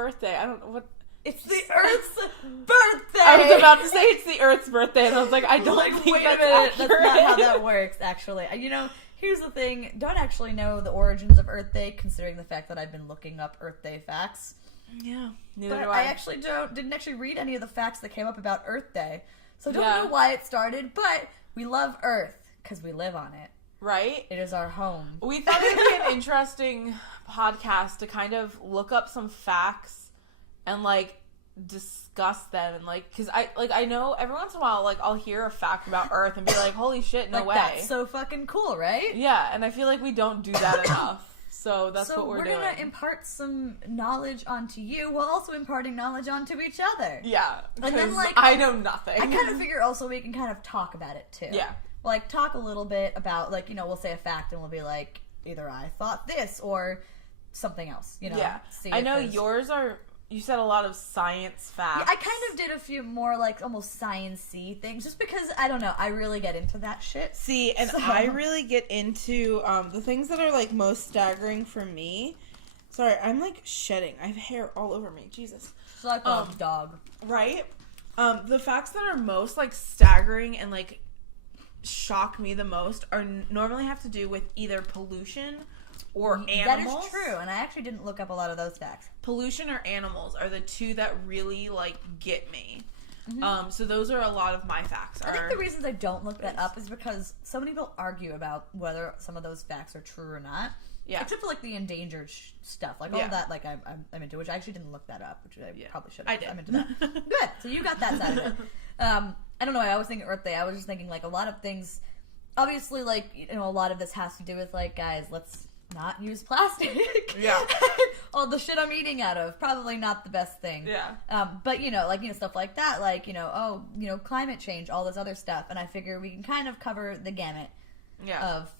birthday. I don't know what... It's the Earth's birthday! I was about to say it's the Earth's birthday, and I was like, I don't think wait that's a minute. accurate. That's not how that works, actually. Here's the thing. Don't actually know the origins of Earth Day, considering the fact that I've been looking up Earth Day facts. Yeah, neither but do I. I actually didn't actually read any of the facts that came up about Earth Day. So don't know why it started, but we love Earth, because we live on it. Right? It is our home. We thought it would be an interesting podcast to kind of look up some facts and, like, discuss them. And, like, because I know every once in a while, like, I'll hear a fact about Earth and be like, holy shit, no way. That's so fucking cool, right? Yeah, and I feel like we don't do that enough. So that's what we're doing. So we're going to impart some knowledge onto you while also imparting knowledge onto each other. Yeah, and then, like, I know nothing. I kind of figure also we can kind of talk about it, too. Yeah. Like, talk a little bit about, like, we'll say a fact and we'll be like, either I thought this or something else, Yeah. I know yours are... You said a lot of science facts. Yeah, I kind of did a few more, like, almost science-y things, just because, I don't know, I really get into that shit. See, and I really get into the things that are, like, most staggering for me. Sorry, I'm, like, shedding. I have hair all over me. Jesus. It's like a dog. Right? The facts that are most, like, staggering and, like, shock me the most are normally have to do with either pollution or animals. That is true, and I actually didn't look up a lot of those facts. Pollution or animals are the two that really, like, get me. Mm-hmm. So those are a lot of my facts. I think the reasons I don't look that up is because so many people argue about whether some of those facts are true or not. Yeah. Except for, like, the endangered stuff. Like, all that, like, I'm into, which I actually didn't look that up, which I probably should have. I did. I'm into that. Good. So you got that side of it. I don't know. I was thinking Earth Day. I was just thinking, like, a lot of things... Obviously, like, a lot of this has to do with, like, guys, let's not use plastic. Yeah. All the shit I'm eating out of. Probably not the best thing. Yeah. But, stuff like that. Like, climate change, all this other stuff. And I figure we can kind of cover the gamut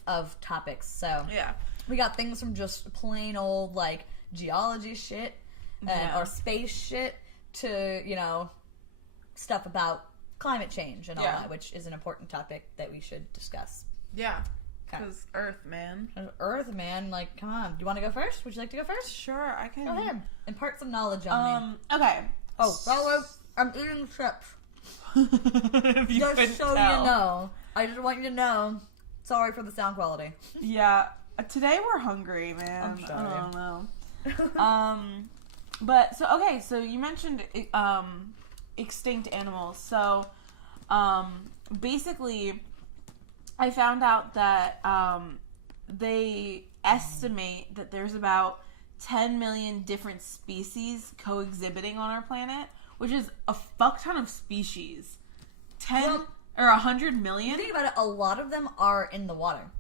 of topics. So, yeah. We got things from just plain old, like, geology shit or space shit to, stuff about climate change and all that, which is an important topic that we should discuss. Yeah. Because Earth, man. Earth, man. Like, come on. Do you want to go first? Would you like to go first? Sure, I can. Go ahead. Impart some knowledge on me. Okay. Oh, by the way, I'm eating chips. If you just so tell. you know. I just want you to know. Sorry for the sound quality. Yeah. Today we're hungry, man. I'm sorry. I don't know. But, so you mentioned, extinct animals. So, basically... I found out that they estimate that there's about 10 million different species coexhibiting on our planet, which is a fuck ton of species. 100 million? Think about it, a lot of them are in the water.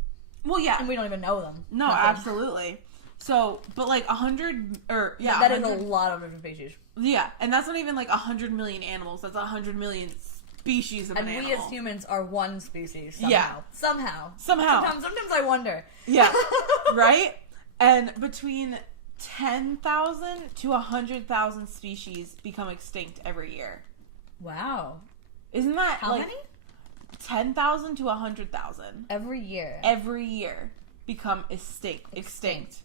Well, yeah. And we don't even know them. No, absolutely. So, but like 100, or yeah. That is a lot of different species. Yeah, and that's not even like 100 million animals, that's 100 million species of an animal. And we as humans are one species somehow. Yeah. Somehow. Sometimes I wonder. Yeah. Right? And between 10,000 to 100,000 species become extinct every year. Wow. Isn't that how many? 10,000 to 100,000. Every year. Every year become extinct.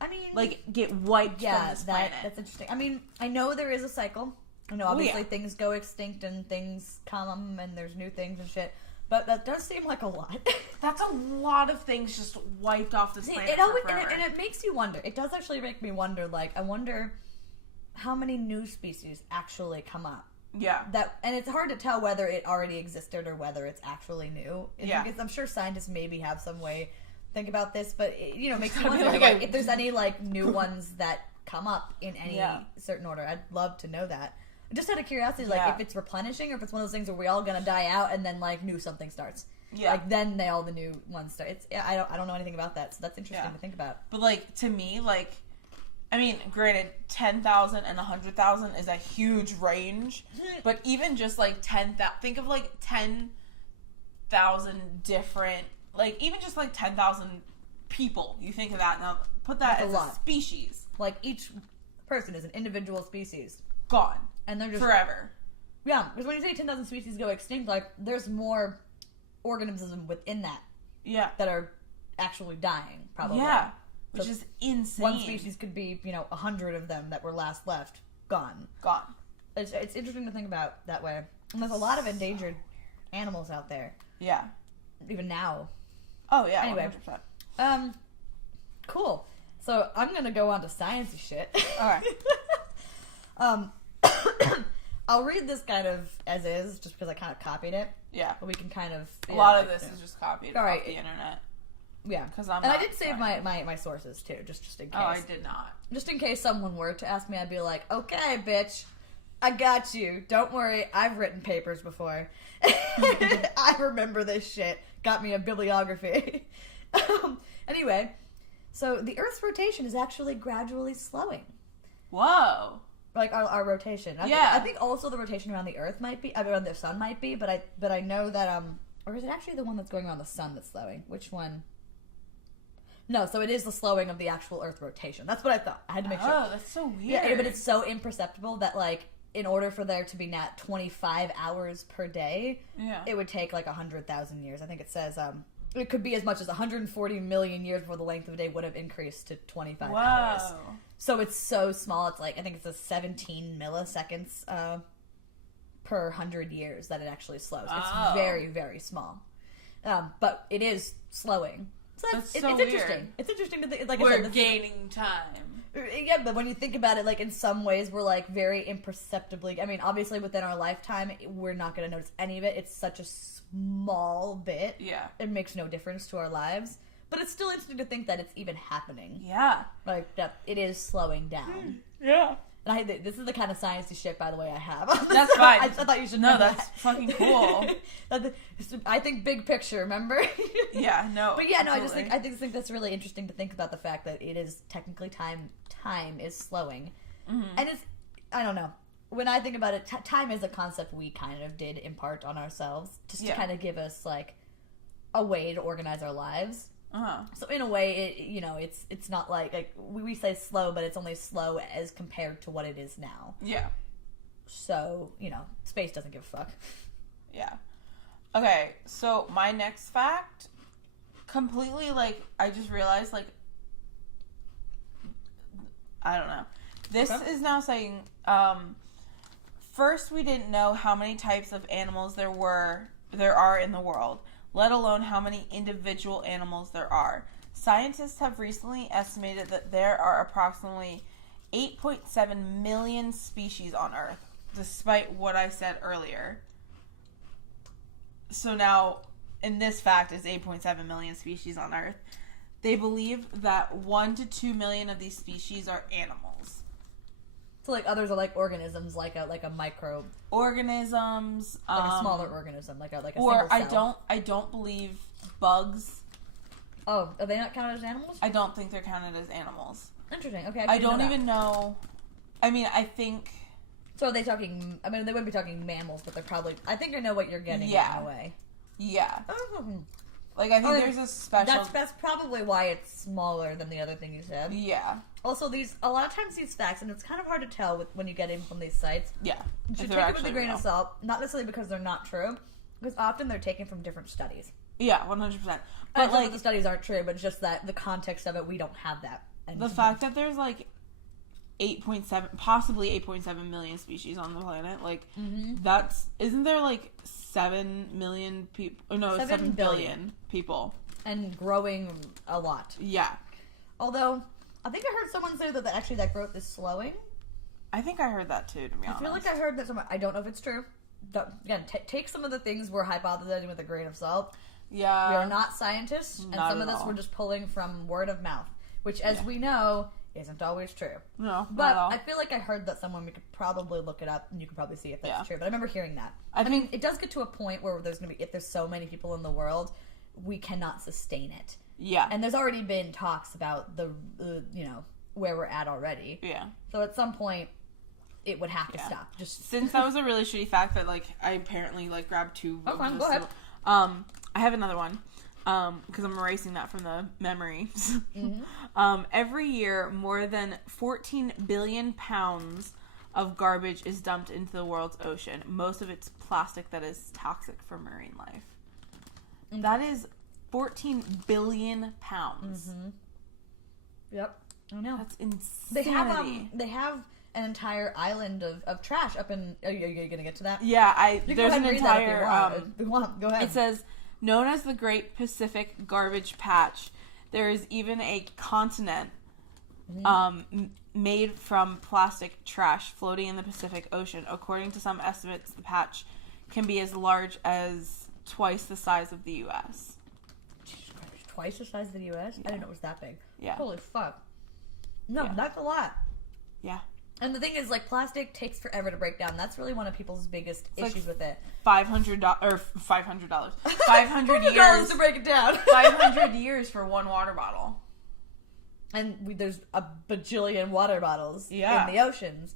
I mean... Like, get wiped from this planet. That's interesting. I mean, I know there is a cycle. I know, obviously, things go extinct and things come and there's new things and shit. But that does seem like a lot. That's a lot of things just wiped off this planet and it makes you wonder. It does actually make me wonder, like, I wonder how many new species actually come up. Yeah. And it's hard to tell whether it already existed or whether it's actually new. Because I'm sure scientists maybe have some way to think about this, but it makes me wonder if there's any, like, new ones that come up in any certain order. I'd love to know that. Just out of curiosity, like, if it's replenishing or if it's one of those things where we all gonna die out and then, like, new something starts. Yeah. Like, then all the new ones start. I don't know anything about that, so that's interesting to think about. But, like, to me, like, I mean, granted, 10,000 and 100,000 is a huge range, but even just, like, 10,000, think of, like, 10,000 different, like, even just, like, 10,000 people. You think of that, now put that as a species. Like, each person is an individual species. Gone. And they're just... forever. Yeah, because when you say 10,000 species go extinct, like, there's more organisms within that. Yeah. That are actually dying, probably. Yeah. Which is insane. One species could be, 100 of them that were last left, gone. It's interesting to think about that way. And there's a lot of endangered animals out there. Yeah. Even now. Oh, yeah, anyway, 100%. Cool. So I'm going to go on to sciencey shit. All right. I'll read this kind of as is, just because I kind of copied it. Yeah. But we can kind of... A lot of this is just copied off the internet. Yeah. And I did save my sources, too, just in case. Oh, I did not. Just in case someone were to ask me, I'd be like, okay, bitch, I got you. Don't worry, I've written papers before. I remember this shit. Got me a bibliography. Anyway, so the Earth's rotation is actually gradually slowing. Whoa. Like our rotation. I think also the rotation around the Earth might be, around the sun might be, but I know that, or is it actually the one that's going around the sun that's slowing? Which one? No, so it is the slowing of the actual Earth rotation. That's what I thought. I had to make sure. Oh, that's so weird. Yeah, but it's so imperceptible that, like, in order for there to be 25 hours per day, it would take, like, 100,000 years. I think it says, it could be as much as 140 million years before the length of a day would have increased to 25 hours. So it's so small. It's like, I think it's a 17 milliseconds per 100 years that it actually slows. It's very, very small. But it is slowing. So it's interesting. It's interesting to think. Like we're I said, gaining time. Yeah, but when you think about it, like, in some ways, we're, like, very imperceptibly... I mean, obviously, within our lifetime, we're not going to notice any of it. It's such a small bit. Yeah. It makes no difference to our lives. But it's still interesting to think that it's even happening. Yeah. Like, that it is slowing down. Yeah. And this is the kind of sciencey shit, by the way, I have. That's fine. I thought you should know that's that. Fucking cool. I think big picture, remember? Yeah, no. But yeah, no, absolutely. I just think that's really interesting to think about the fact that it is technically time is slowing. Mm-hmm. And it's, I don't know. When I think about it, time is a concept we kind of did impart on ourselves just to kind of give us, like, a way to organize our lives. Uh-huh. So in a way, it's not like we say slow, but it's only slow as compared to what it is now. Yeah. So, space doesn't give a fuck. Yeah. Okay, so my next fact, completely, like, I just realized, like, I don't know. This is now saying, first we didn't know how many types of animals there are in the world, let alone how many individual animals there are. Scientists have recently estimated that there are approximately 8.7 million species on Earth, despite what I said earlier. So now, in this fact, is 8.7 million species on Earth. They believe that 1 to 2 million of these species are animals. So, like, others are like organisms, like a microbe. Organisms, like a smaller organism, like a or single cell. I don't believe bugs. Oh, are they not counted as animals? I don't think they're counted as animals. Interesting. Okay, I don't even know. I mean, I think. So are they talking? I mean, they wouldn't be talking mammals, but they're probably. I think I know what you're getting at in a way. Yeah. Oh. Like, I think there's a special... That's probably why it's smaller than the other thing you said. Yeah. Also, a lot of times these facts, and it's kind of hard to tell when you get in from these sites. Yeah. You should take it with a grain of salt, not necessarily because they're not true, because often they're taken from different studies. Yeah, 100%. But, like, the studies aren't true, but just that the context of it, we don't have that. The fact that there's, like, possibly 8.7 million species on the planet, like, isn't there, like, 7 million people, no, 7 billion people. And growing a lot. Yeah. Although, I think I heard someone say that actually that growth is slowing. I think I heard that too, to be honest. I feel like I heard that I don't know if it's true. Again, take some of the things we're hypothesizing with a grain of salt. Yeah. We are not scientists, and some of this we're just pulling from word of mouth, which, as we know, isn't always true. No, but I feel like I heard that somewhere. We could probably look it up, and you could probably see if that's true. But I remember hearing that. I mean, it does get to a point where if there's so many people in the world, we cannot sustain it. Yeah. And there's already been talks about the where we're at already. Yeah. So at some point, it would have to stop. Just since that was a really shitty fact that, like, I apparently, like, grabbed two. Oh, fine. Go ahead. I have another one. Because I'm erasing that from the memory. Every year, more than 14 billion pounds of garbage is dumped into the world's ocean. Most of it's plastic that is toxic for marine life. That is 14 billion pounds. Yep. I know. That's insanity. They have an entire island of trash up in... Are you going to get to that? Yeah, there's an entire... Go ahead. It says, known as the Great Pacific Garbage Patch, there is even a continent made from plastic trash floating in the Pacific Ocean. According to some estimates, the patch can be as large as twice the size of the U.S. Twice the size of the U.S.? Yeah. I didn't know it was that big. Yeah. Holy fuck. No, that's a lot. Yeah. And the thing is, like, plastic takes forever to break down. That's really one of people's biggest issues with it. $500 or $500. 500 years to break it down. 500 years for one water bottle. And there's a bajillion water bottles in the oceans.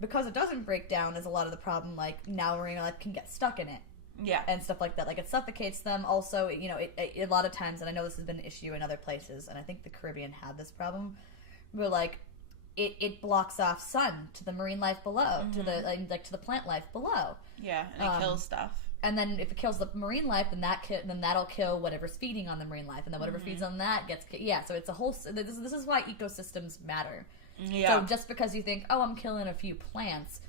Because it doesn't break down is a lot of the problem. Like, now marine life can get stuck in it. Yeah. And stuff like that. Like, it suffocates them. Also, you know, a lot of times, and I know this has been an issue in other places, and I think the Caribbean had this problem, where, like, it blocks off sun to the marine life below, to the to the plant life below. Yeah, and it kills stuff. And then if it kills the marine life, then that'll kill whatever's feeding on the marine life, and then whatever feeds on that gets so it's a whole. This is why ecosystems matter. Yeah. So just because you think, oh, I'm killing a few plants,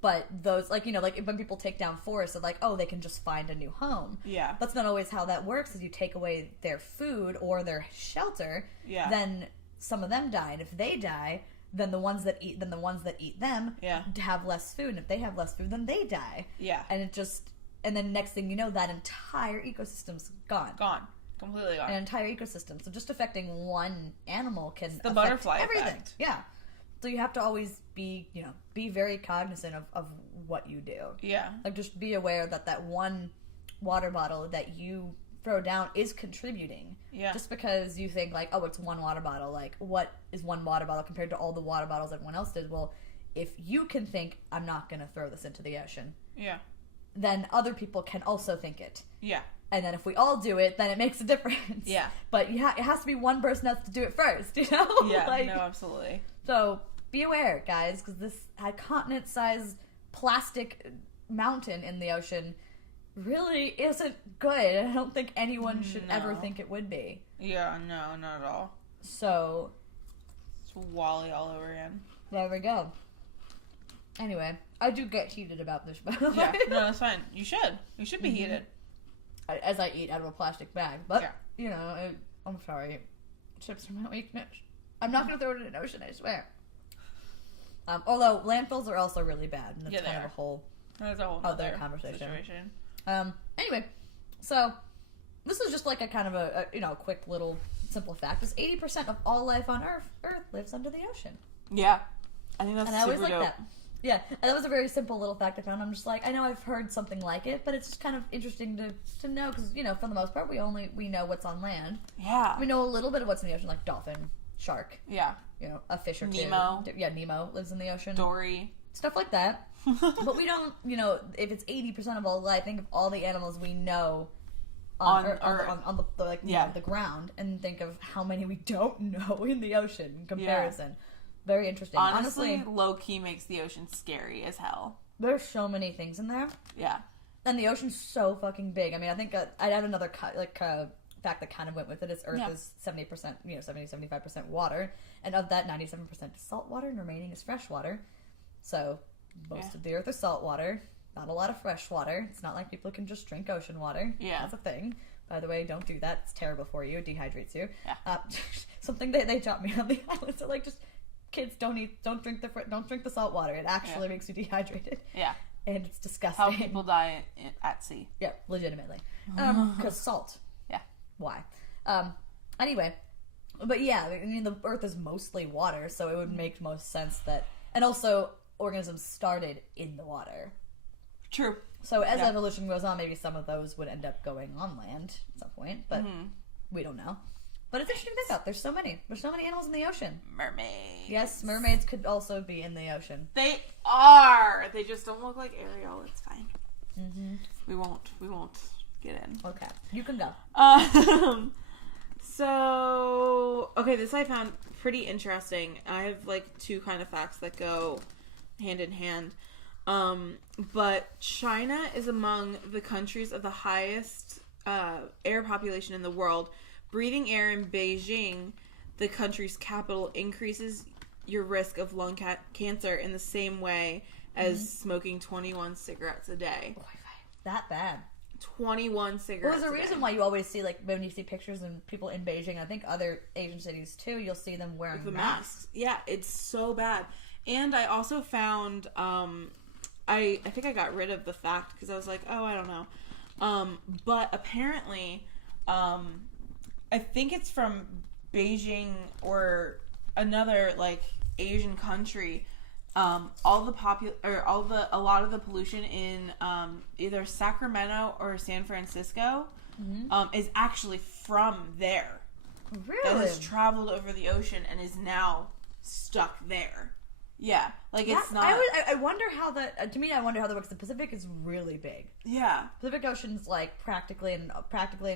but those, like, you know, like when people take down forests, they're like, oh, they can just find a new home. Yeah. That's not always how that works. Is you take away their food or their shelter, then some of them die, and if they die, then the ones that eat them have less food, and if they have less food, then they die. Yeah. And then next thing you know, that entire ecosystem's gone. Completely gone. An entire ecosystem. So just affecting one animal can affect the butterfly everything. Effect. Yeah. So you have to always be very cognizant of what you do. Yeah. Like, just be aware that one water bottle that you throw down is contributing. Yeah. Just because you think, like, oh, it's one water bottle. Like, what is one water bottle compared to all the water bottles everyone else did? Well, if you can think, I'm not going to throw this into the ocean. Yeah. Then other people can also think it. Yeah. And then if we all do it, then it makes a difference. Yeah. But it has to be one person has to do it first, you know? Yeah, like, no, absolutely. So be aware, guys, because this continent-sized plastic mountain in the ocean really isn't good. I don't think anyone should ever think it would be. Yeah, no, not at all. So it's Wally all over again. There we go. Anyway, I do get heated about this, by the way. Yeah, no, that's fine. You should be heated. As I eat out of a plastic bag. But, you know, I'm sorry. Chips are my weakness. I'm not going to throw it in an ocean, I swear. Although, landfills are also really bad. And that's kind of a whole other conversation. Situation. Anyway, so this is just like a kind of a quick little simple fact. Is 80% of all life on Earth lives under the ocean. Yeah. I think that's super dope. And I always like that. Yeah, and that was a very simple little fact I found. I'm just like, I know I've heard something like it, but it's just kind of interesting to know because, you know, for the most part, we know what's on land. Yeah. We know a little bit of what's in the ocean, like dolphin, shark. Yeah. You know, a fish or two. Nemo. Yeah, Nemo lives in the ocean. Dory. Stuff like that. But we don't, you know, if it's 80% of all life, think of all the animals we know on the ground, and think of how many we don't know in the ocean in comparison. Yeah. Very interesting. Honestly, low-key makes the ocean scary as hell. There's so many things in there. Yeah. And the ocean's so fucking big. I mean, I think I'd add another fact that kind of went with it is Earth is 70%, 75% water. And of that, 97% is salt water and remaining is fresh water. So most of the Earth is salt water. Not a lot of fresh water. It's not like people can just drink ocean water. Yeah. That's a thing. By the way, don't do that. It's terrible for you. It dehydrates you. Yeah. Something they taught me on the island. So, like, just... Kids, don't drink the salt water. It actually makes you dehydrated. Yeah, and it's disgusting. How people die at sea. Yeah, legitimately. Because salt. Yeah. Why? Anyway, but yeah, I mean the Earth is mostly water, so it would make most sense that, and also organisms started in the water. True. So as evolution goes on, maybe some of those would end up going on land at some point, but we don't know. But it's interesting to think about. There's so many animals in the ocean. Mermaids. Yes, mermaids could also be in the ocean. They are. They just don't look like Ariel. It's fine. Mm-hmm. We won't get in. Okay, you can go. So okay, this I found pretty interesting. I have like two kind of facts that go hand in hand. But China is among the countries of the highest air population in the world. Breathing air in Beijing the country's capital increases your risk of lung cancer in the same way as smoking 21 cigarettes a day. Oh my God. That bad. 21 cigarettes. Well, there's a reason why you always see, like, when you see pictures of people in Beijing, I think other Asian cities too, you'll see them wearing the masks. Yeah, it's so bad. And I also found, I think I got rid of the fact because I was like, oh, I don't know. But apparently, I think it's from Beijing or another, like, Asian country. A lot of the pollution in either Sacramento or San Francisco is actually from there. Really? That has traveled over the ocean and is now stuck there. Yeah, like it's not. I wonder how that. To me, I wonder how that works. The Pacific is really big. Yeah, Pacific Ocean's like practically an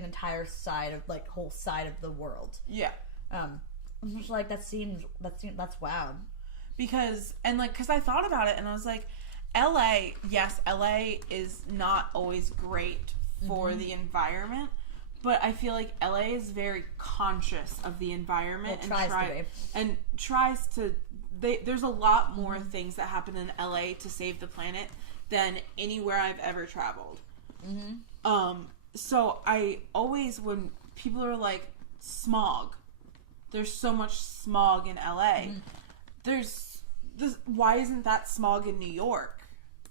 entire side of like whole side of the world. Yeah. I'm just like that's wow. Because I thought about it and I was like, LA, yes, LA is not always great for the environment, but I feel like LA is very conscious of the environment and tries to. There's a lot more things that happen in LA to save the planet than anywhere I've ever traveled. So I always, when people are like, smog, there's so much smog in LA. Why isn't that smog in New York?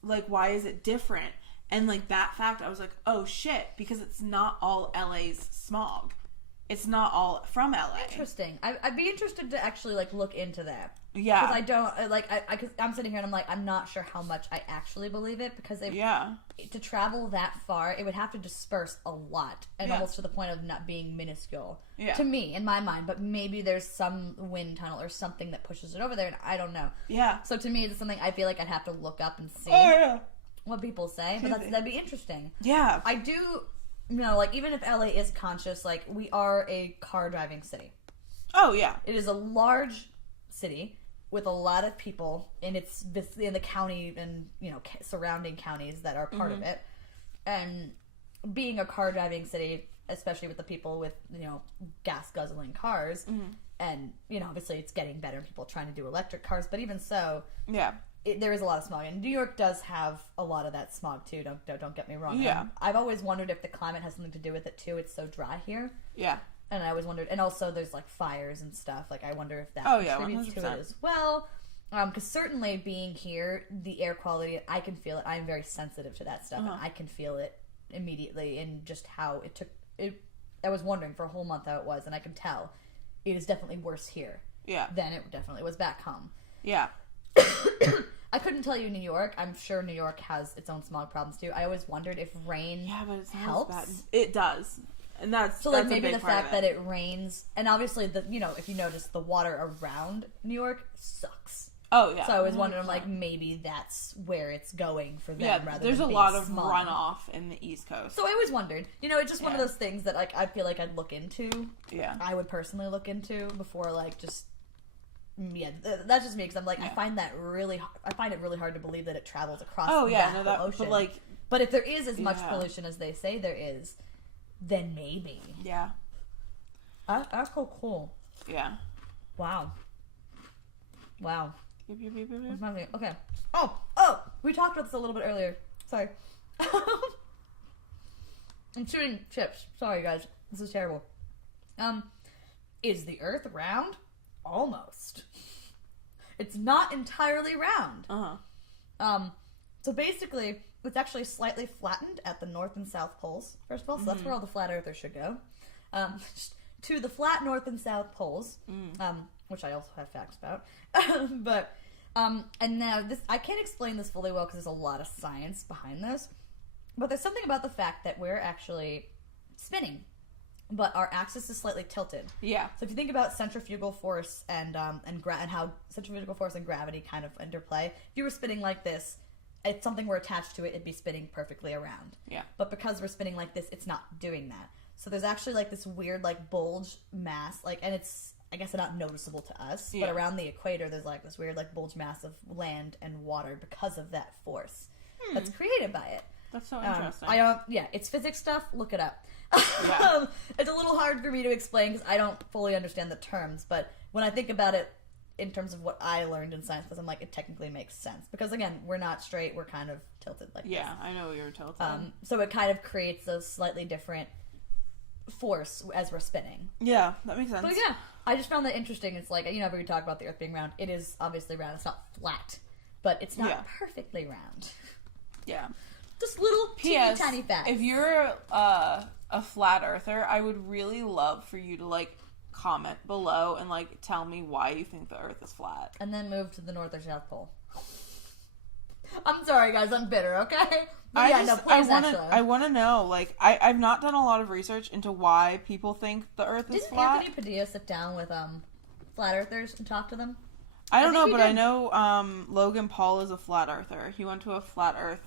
Like, why is it different? And, like, that fact, I was like, oh, shit, because it's not all LA's smog. It's not all from LA. Interesting. I'd be interested to actually, like, look into that. Yeah. Because I don't, like, cause I'm sitting here and I'm like, I'm not sure how much I actually believe it, because to travel that far, it would have to disperse a lot, and almost to the point of not being minuscule. Yeah. To me, in my mind, but maybe there's some wind tunnel or something that pushes it over there, and I don't know. Yeah. So to me, it's something I feel like I'd have to look up and see what people say, but that'd be interesting. Yeah. I do, like, even if LA is conscious, like, we are a car driving city. Oh, yeah. It is a large city with a lot of people in the county and, surrounding counties that are part of it. And being a car driving city, especially with the people with, gas guzzling cars, and, obviously it's getting better, people trying to do electric cars, but even so, there is a lot of smog. And New York does have a lot of that smog too, don't get me wrong. Yeah. I've always wondered if the climate has something to do with it too. It's so dry here. Yeah. And I always wondered, and also there's like fires and stuff. Like I wonder if that contributes to it as well. Because certainly being here, the air quality, I can feel it. I'm very sensitive to that stuff, and I can feel it immediately. And just how it took it. I was wondering for a whole month how it was, and I can tell it is definitely worse here. Yeah. Than it definitely was back home. Yeah. I couldn't tell you New York. I'm sure New York has its own smog problems too. I always wondered if rain but it's helps. Bad. It does. And that's like maybe the fact that it rains, and obviously if you notice, the water around New York sucks. Oh yeah. So I was wondering, like, maybe that's where it's going for them. Yeah, rather there's than a lot of smog. Runoff in the East Coast. So I always wondered. It's just one of those things that like I feel like I'd look into. Yeah. I would personally look into before like just. Yeah, that's just me because I'm like I find it really hard to believe that it travels across the ocean. But if there is as much pollution as they say there is. Then maybe. Yeah. That's cool. Yeah. Wow. Okay. Oh! We talked about this a little bit earlier. Sorry. I'm chewing chips. Sorry, guys. This is terrible. Is the Earth round? Almost. It's not entirely round. So basically, it's actually slightly flattened at the North and South Poles, first of all. So that's where all the flat earthers should go. To the flat North and South Poles, which I also have facts about. And now, I can't explain this fully well because there's a lot of science behind this. But there's something about the fact that we're actually spinning, but our axis is slightly tilted. Yeah. So if you think about centrifugal force and how centrifugal force and gravity kind of interplay, if you were spinning like this, if something were attached to it, it'd be spinning perfectly around. Yeah. But because we're spinning like this, it's not doing that. So there's actually like this weird like bulge mass, like, and it's, I guess, not noticeable to us, but around the equator, there's like this weird like bulge mass of land and water because of that force that's created by it. That's so interesting. It's physics stuff. Look it up. Yeah. It's a little hard for me to explain because I don't fully understand the terms, but when I think about it in terms of what I learned in science class, I'm like, it technically makes sense. Because, again, we're not straight, we're kind of tilted like this. Yeah, I know you're tilted. So it kind of creates a slightly different force as we're spinning. Yeah, that makes sense. But yeah, I just found that interesting. It's like, you know, we talk about the Earth being round. It is obviously round. It's not flat, but it's not perfectly round. Yeah. Just little teeny tiny facts. If you're a flat earther, I would really love for you to, like, comment below and, like, tell me why you think the Earth is flat. And then move to the North or South Pole. I'm sorry, guys. I'm bitter, okay? I want to know, like, I've not done a lot of research into why people think the Earth is flat. Didn't Anthony Padilla sit down with flat earthers and talk to them? I don't know, but I know Logan Paul is a flat earther. He went to a flat Earth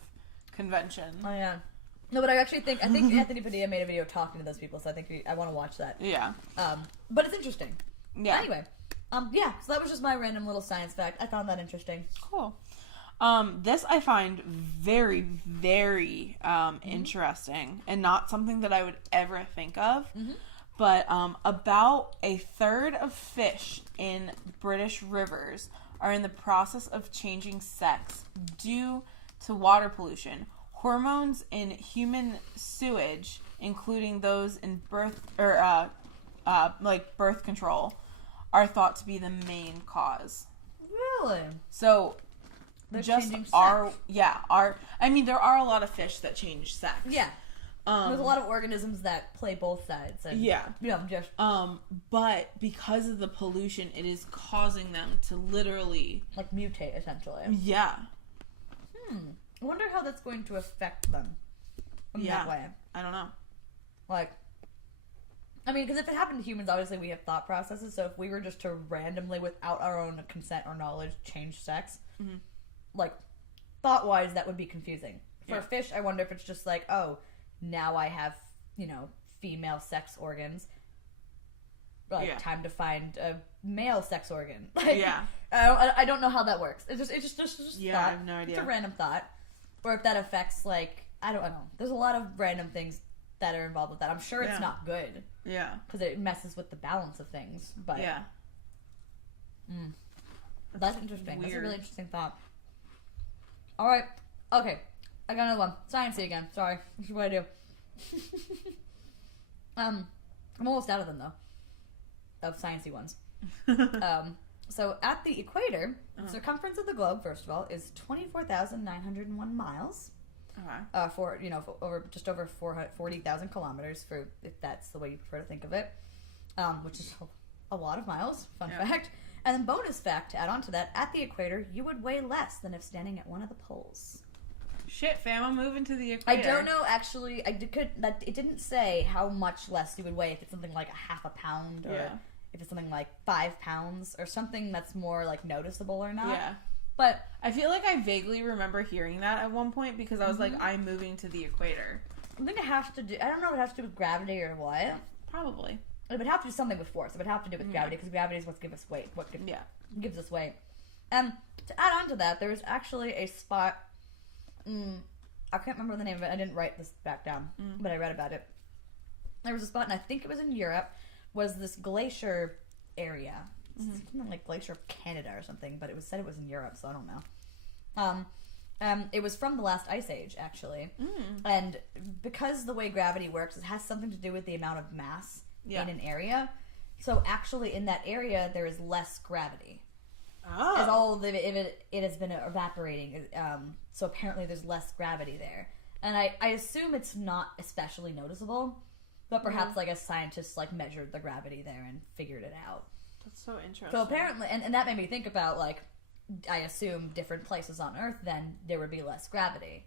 convention. Oh, yeah. No, but I think Anthony Padilla made a video talking to those people, so I think I want to watch that. Yeah. But it's interesting. Yeah. Anyway, yeah, so that was just my random little science fact. I found that interesting. Cool. This I find very, very interesting and not something that I would ever think of. Mm-hmm. But about a third of fish in British rivers are in the process of changing sex due to water pollution. Hormones in human sewage, including those in birth control, are thought to be the main cause. Really? So they're just changing sex. I mean, there are a lot of fish that change sex. Yeah. There's a lot of organisms that play both sides. And, but because of the pollution, it is causing them to literally like mutate, essentially. Yeah. I wonder how that's going to affect them in that way. I don't know. Like, I mean, because if it happened to humans, obviously we have thought processes, so if we were just to randomly, without our own consent or knowledge, change sex, like, thought-wise, that would be confusing. For a fish, I wonder if it's just like, oh, now I have, you know, female sex organs. Like, time to find a male sex organ. Like, I don't know how that works. It's just thought. I have no idea. It's a random thought. Or if that affects, like, I don't know. There's a lot of random things that are involved with that. I'm sure it's not good. Yeah. Because it messes with the balance of things. But yeah. That's interesting. Weird. That's a really interesting thought. Alright. Okay. I got another one. Sciencey again. Sorry. What do I do? I'm almost out of them, though. Of sciencey ones. So at the equator, the circumference of the globe, first of all, is 24,901 miles. Just over 40,000 kilometers, for if that's the way you prefer to think of it, which is a lot of miles. Fun fact. And then bonus fact to add on to that: at the equator, you would weigh less than if standing at one of the poles. Shit, fam, I'm moving to the equator. I don't know, actually. It didn't say how much less you would weigh, if it's something like a half a pound, or if it's something like 5 pounds, or something that's more, like, noticeable or not. Yeah. But I feel like I vaguely remember hearing that at one point, because I was like, I'm moving to the equator. I think it has to do, I don't know if it has to do with gravity or what. Probably. It would have to do something with force. It would have to do with gravity, because gravity is what gives us weight. Gives us weight. To add on to that, there is actually a spot, I can't remember the name of it. I didn't write this back down, but I read about it. There was a spot, and I think it was in Europe, was this glacier area. Something like Glacier of Canada or something, but it was said it was in Europe, so I don't know. It was from the last ice age, actually. And because the way gravity works, it has something to do with the amount of mass in an area. So actually, in that area, there is less gravity. As all of it has been evaporating. So apparently, there's less gravity there. And I assume it's not especially noticeable, but perhaps like a scientist like measured the gravity there and figured it out. That's so interesting. So apparently, and that made me think about, like, I assume different places on Earth, then there would be less gravity.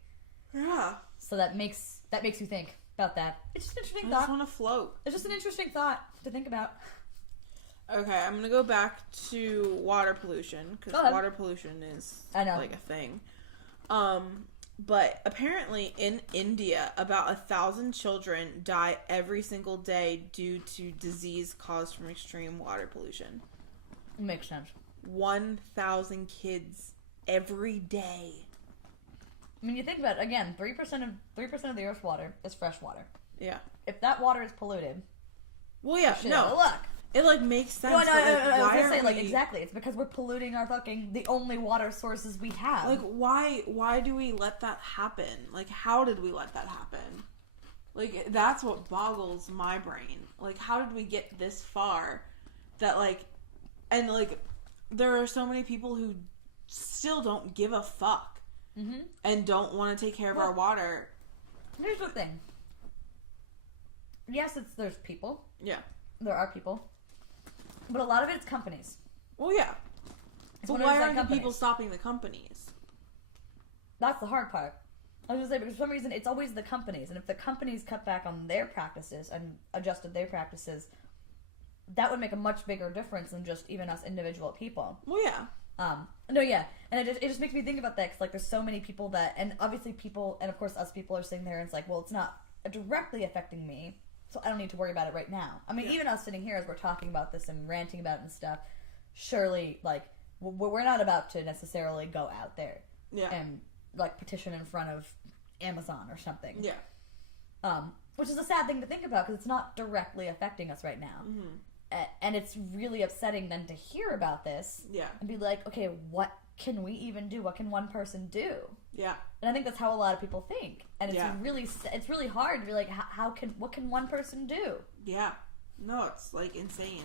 Yeah. So that makes you think about that. It's just an interesting thought. I just want to float. It's just an interesting thought to think about. Okay, I'm going to go back to water pollution, because water pollution is, like, a thing. But apparently in India, about 1,000 children die every single day due to disease caused from extreme water pollution. Makes sense. 1,000 kids every day. I mean, you think about it, again, 3% of the Earth's water is fresh water. Yeah. If that water is polluted, Well, yeah, no. Look. It, like, makes sense. No, I was why gonna say, we... like, exactly. It's because we're polluting our the only water sources we have. Like, why do we let that happen? Like, how did we let that happen? Like, that's what boggles my brain. Like, how did we get this far that, like, and, like, there are so many people who still don't give a fuck and don't want to take care of our water. Here's the thing. Yes, there's people. Yeah. There are people. But a lot of it's companies. Well, yeah. But why aren't the people stopping the companies? That's the hard part. I was going to say, because for some reason, it's always the companies. And if the companies cut back on their practices and adjusted their practices, that would make a much bigger difference than just even us individual people. Well, yeah. No, yeah. And it just makes me think about that, because, like, there's so many people that, and obviously people, and of course us people are sitting there and it's like, well, it's not directly affecting me, so I don't need to worry about it right now. I mean, even us sitting here as we're talking about this and ranting about it and stuff, surely, like, we're not about to necessarily go out there and, like, petition in front of Amazon or something. Yeah. Which is a sad thing to think about, because it's not directly affecting us right now. Mm-hmm. And it's really upsetting then to hear about this. Yeah. And be like, okay, what can we even do? What can one person do? Yeah. And I think that's how a lot of people think. And it's really hard to be like, what can one person do? Yeah. No, it's, like, insane.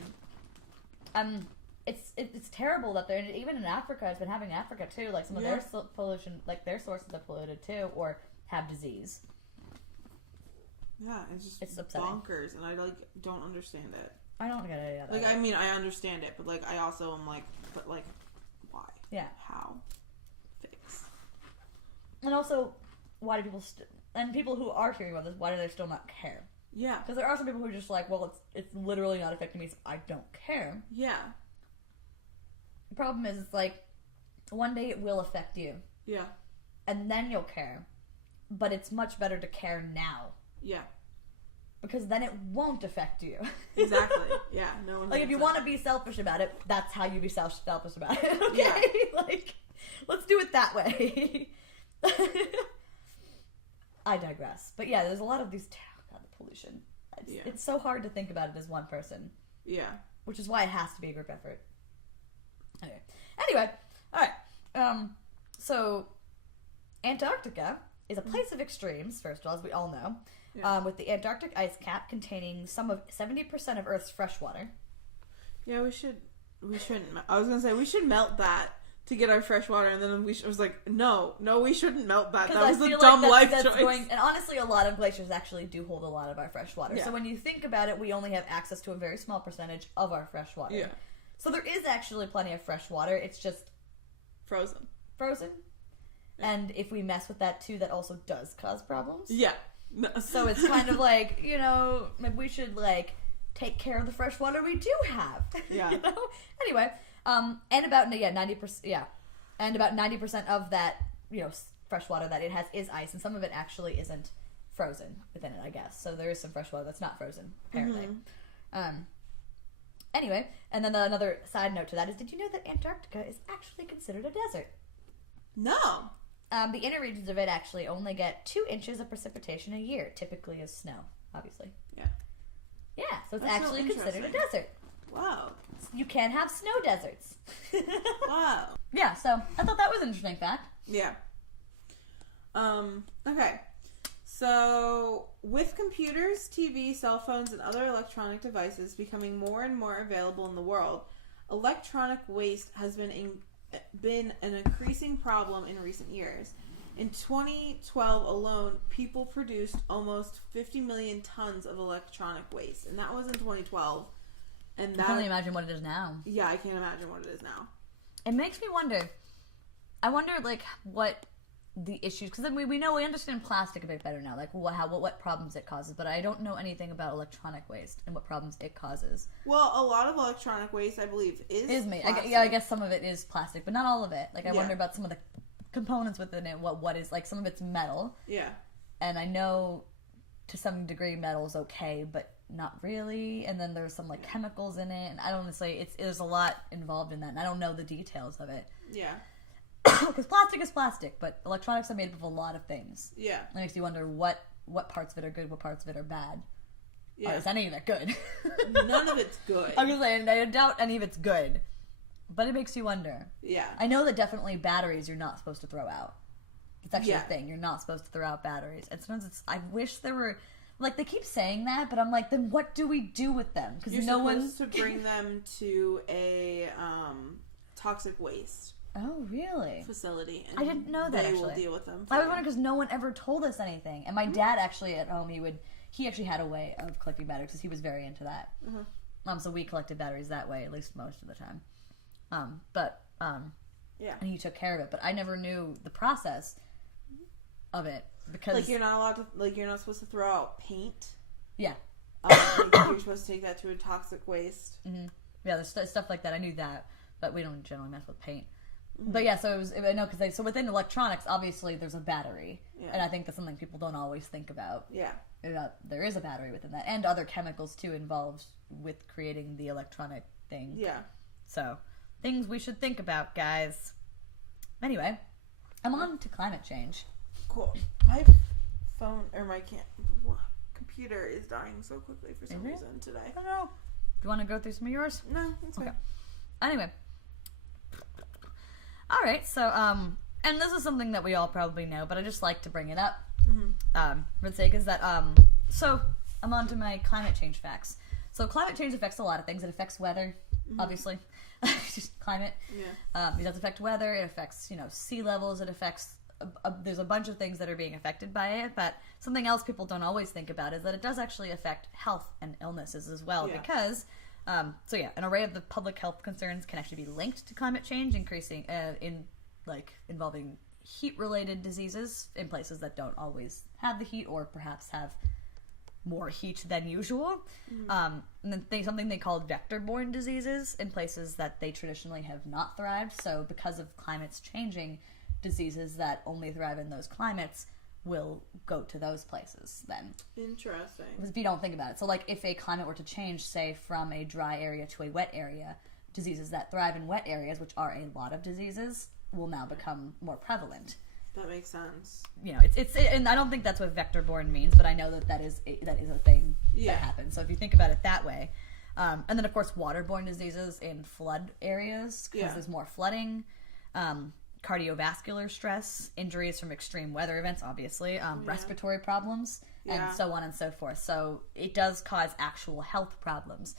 It's terrible that they're, even in Africa, it's been happening in Africa too, like, some of their pollution, like, their sources are polluted too, or have disease. Yeah, it's upsetting. Bonkers, and I, like, don't understand it. I don't get it either. Like, I mean, I understand it, but, like, I also am like, but, like, why? Yeah. How? Fix. And also, why do people, and people who are hearing about this, why do they still not care? Yeah. Because there are some people who are just like, well, it's literally not affecting me, so I don't care. Yeah. The problem is, it's like, one day it will affect you. Yeah. And then you'll care. But it's much better to care now. Yeah. Because then it won't affect you. Exactly. Yeah. No one. Like, if you want to be selfish about it, that's how you be selfish about it. Okay. Yeah. Like, let's do it that way. I digress. But yeah, there's a lot of these. God, the pollution. It's so hard to think about it as one person. Yeah. Which is why it has to be a group effort. Okay. Anyway, all right. So Antarctica is a place of extremes. First of all, as we all know. Yeah. With the Antarctic ice cap containing some of 70% of Earth's fresh water. Yeah, we shouldn't. I was gonna say we should melt that to get our fresh water, and then I was like, no, we shouldn't melt that. That was a dumb life choice. And honestly, a lot of glaciers actually do hold a lot of our fresh water. Yeah. So when you think about it, we only have access to a very small percentage of our fresh water. Yeah. So there is actually plenty of fresh water. It's just frozen. Yeah. And if we mess with that too, that also does cause problems. Yeah. So it's kind of like, maybe we should, like, take care of the fresh water we do have. Yeah. Anyway, and about 90%. Yeah, and about 90% of that, fresh water that it has is ice, and some of it actually isn't frozen within it, I guess. So there is some fresh water that's not frozen, apparently. Mm-hmm. Anyway, and then another side note to that is, did you know that Antarctica is actually considered a desert? No. The inner regions of it actually only get 2 inches of precipitation a year, typically as snow, obviously. Yeah. Yeah, so it's actually considered a desert. Wow. You can have snow deserts. Wow. Yeah, so I thought that was an interesting fact. Yeah. Okay. So, with computers, TV, cell phones, and other electronic devices becoming more and more available in the world, electronic waste has been an increasing problem in recent years. In 2012 alone, people produced almost 50 million tons of electronic waste, and that was in 2012. And I can only imagine what it is now. Yeah, I can't imagine what it is now. It makes me wonder. I wonder, like, what the issues, because we understand plastic a bit better now, like what problems it causes, but I don't know anything about electronic waste and what problems it causes. Well, a lot of electronic waste, I believe, is made. I guess some of it is plastic, but not all of it. Like, I wonder about some of the components within it. What is, like, some of it's metal. Yeah. And I know to some degree metal's okay, but not really. And then there's some, like, chemicals in it, and I don't want to say there's a lot involved in that, and I don't know the details of it. Yeah. Because plastic is plastic, but electronics are made up of a lot of things. Yeah. It makes you wonder what parts of it are good, what parts of it are bad. Yeah. Is any of it good? None of it's good. I'm just saying, I doubt any of it's good. But it makes you wonder. Yeah. I know that definitely batteries you're not supposed to throw out. It's actually a thing. You're not supposed to throw out batteries. And sometimes I wish there were... Like, they keep saying that, but I'm like, then what do we do with them? Because no one's... supposed to bring them to a toxic waste... Oh, really? Facility. And I didn't know that, they actually. Will deal with them. I was wondering because no one ever told us anything. And my dad actually at home, he actually had a way of collecting batteries because he was very into that. Mm-hmm. So we collected batteries that way, at least most of the time. Yeah. And he took care of it. But I never knew the process of it because... Like, you're not allowed to... Like, you're not supposed to throw out paint. Yeah. You're supposed to take that to a toxic waste. Mm-hmm. Yeah, there's stuff like that. I knew that. But we don't generally mess with paint. But yeah, so I know because so within electronics, obviously there's a battery, and I think that's something people don't always think about. Yeah, there is a battery within that, and other chemicals too involved with creating the electronic thing. Yeah. So things we should think about, guys. Anyway, I'm on to climate change. Cool. My phone or my computer is dying so quickly for some reason today. I don't know. Do you want to go through some of yours? No, it's okay. Anyway. All right, so, and this is something that we all probably know, but I just like to bring it up, for the sake is that, so, I'm on to my climate change facts. So, climate change affects a lot of things. It affects weather, obviously, just climate. Yeah. It does affect weather, it affects, sea levels, it affects, there's a bunch of things that are being affected by it, but something else people don't always think about is that it does actually affect health and illnesses as well, because... an array of the public health concerns can actually be linked to climate change, increasing involving heat-related diseases in places that don't always have the heat, or perhaps have more heat than usual. And then something they call vector-borne diseases in places that they traditionally have not thrived. So, because of climates changing, diseases that only thrive in those climates will go to those places then. Interesting. Because if you don't think about it. So, like, if a climate were to change, say, from a dry area to a wet area, diseases that thrive in wet areas, which are a lot of diseases, will now become more prevalent. That makes sense. And I don't think that's what vector-borne means, but I know that is a thing that happens. So if you think about it that way. And then, of course, waterborne diseases in flood areas, because there's more flooding. Cardiovascular stress, injuries from extreme weather events, obviously, respiratory problems, and so on and so forth. So it does cause actual health problems,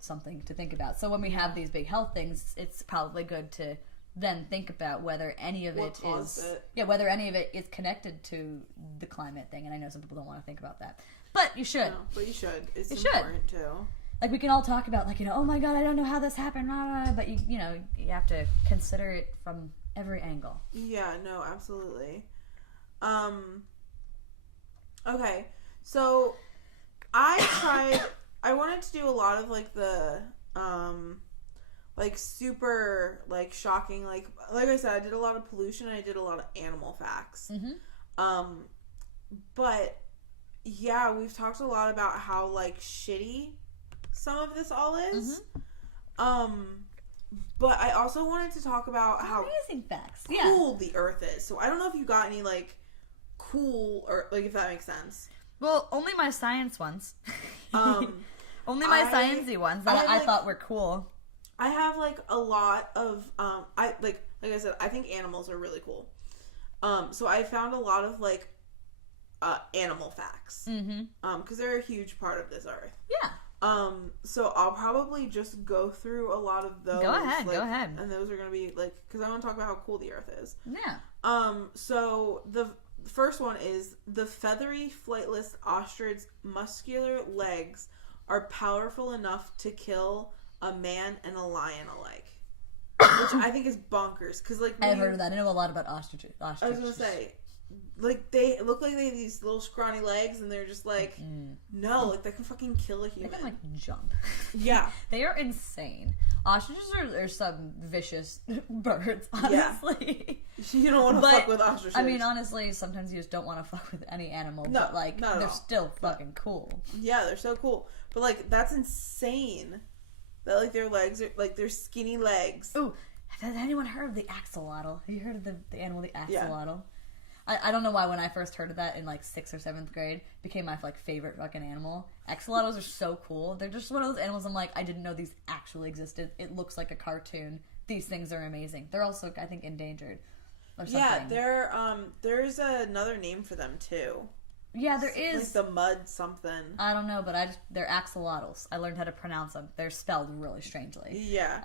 something to think about. So when we have these big health things, it's probably good to then think about whether any of whether any of it is connected to the climate thing. And I know some people don't want to think about that, but you should. No, but you should. It's important too. Like, we can all talk about, like, oh my god, I don't know how this happened, but you have to consider it from every angle. Yeah, no, absolutely. Okay, so I wanted to do a lot of, like, the, like, super, like, shocking, like I said, I did a lot of pollution, and I did a lot of animal facts. But, yeah, we've talked a lot about how, like, shitty some of this all is. But I also wanted to talk about how amazing facts. Cool the Earth is. So I don't know if you got any, like, cool, or, like, if that makes sense. Well, only my science ones. Only my sciencey ones that I thought were cool. I have, like, a lot of, like I said, I think animals are really cool. So I found a lot of, like, animal facts. Because they're a huge part of this Earth. Yeah. So I'll probably just go through a lot of those. Go ahead. And those are going to be, like, because I want to talk about how cool the Earth is. Yeah. So the first one is the feathery, flightless ostrich's muscular legs are powerful enough to kill a man and a lion alike. Which I think is bonkers. Because, like, I've heard of that. I know a lot about ostriches. I was going to say, like, they look like they have these little scrawny legs, and they're just like, no, like, that can fucking kill a human. They can, like, jump. Yeah. They are insane. Ostriches are some vicious birds, honestly. Yeah. You don't want to fuck with ostriches. I mean, honestly, sometimes you just don't want to fuck with any animal, but, like, they're still fucking cool. Yeah, they're so cool. But, like, that's insane. That, like, their legs are, like, their skinny legs. Ooh, has anyone heard of the axolotl? Have you heard of the animal, the axolotl? I don't know why when I first heard of that in like 6th or 7th grade, became my like favorite fucking animal. Axolotls are so cool. They're just one of those animals I'm like, I didn't know these actually existed. It looks like a cartoon. These things are amazing. They're also, I think, endangered or something. Yeah, there's another name for them too. Yeah, there is. Like the mud something. I don't know, but they're axolotls. I learned how to pronounce them. They're spelled really strangely. Yeah.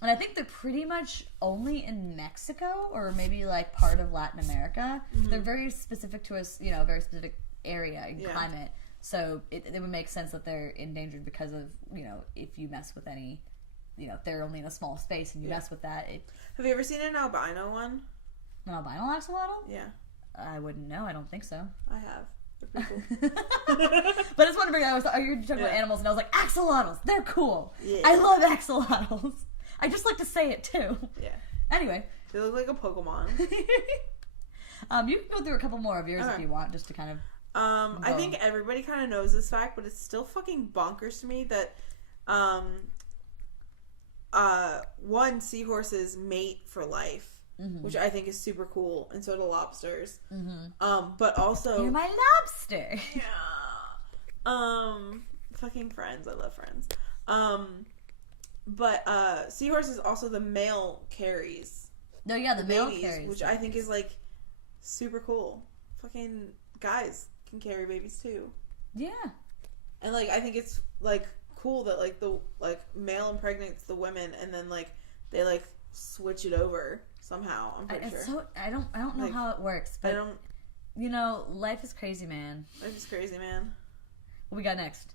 And I think they're pretty much only in Mexico or maybe like part of Latin America. Mm-hmm. They're very specific to us, a very specific area and climate. So it would make sense that they're endangered because of, if you mess with any, they're only in a small space and you mess with that. Have you ever seen an albino one? An albino axolotl? Yeah. I wouldn't know. I don't think so. I have. They're pretty cool. But I just wanted to bring that up. You're talking about animals, and I was like, axolotls! They're cool! Yeah. I love axolotls! I just like to say it, too. Yeah. Anyway. They look like a Pokemon. You can go through a couple more of yours if you want, just to kind of... I think everybody kind of knows this fact, but it's still fucking bonkers to me that, seahorses mate for life. Mm-hmm. Which I think is super cool, and so do lobsters. Mm-hmm. But also... You're my lobster! Yeah. Fucking Friends. I love Friends. But seahorses also the male carries. No, yeah, the male carries. Which I think is, like, super cool. Fucking guys can carry babies, too. Yeah. And, like, I think it's, like, cool that, like, the, like, male impregnates the women, and then, like, they, like, switch it over somehow. I'm pretty sure. So, I don't know how it works, but, life is crazy, man. Life is crazy, man. What we got next?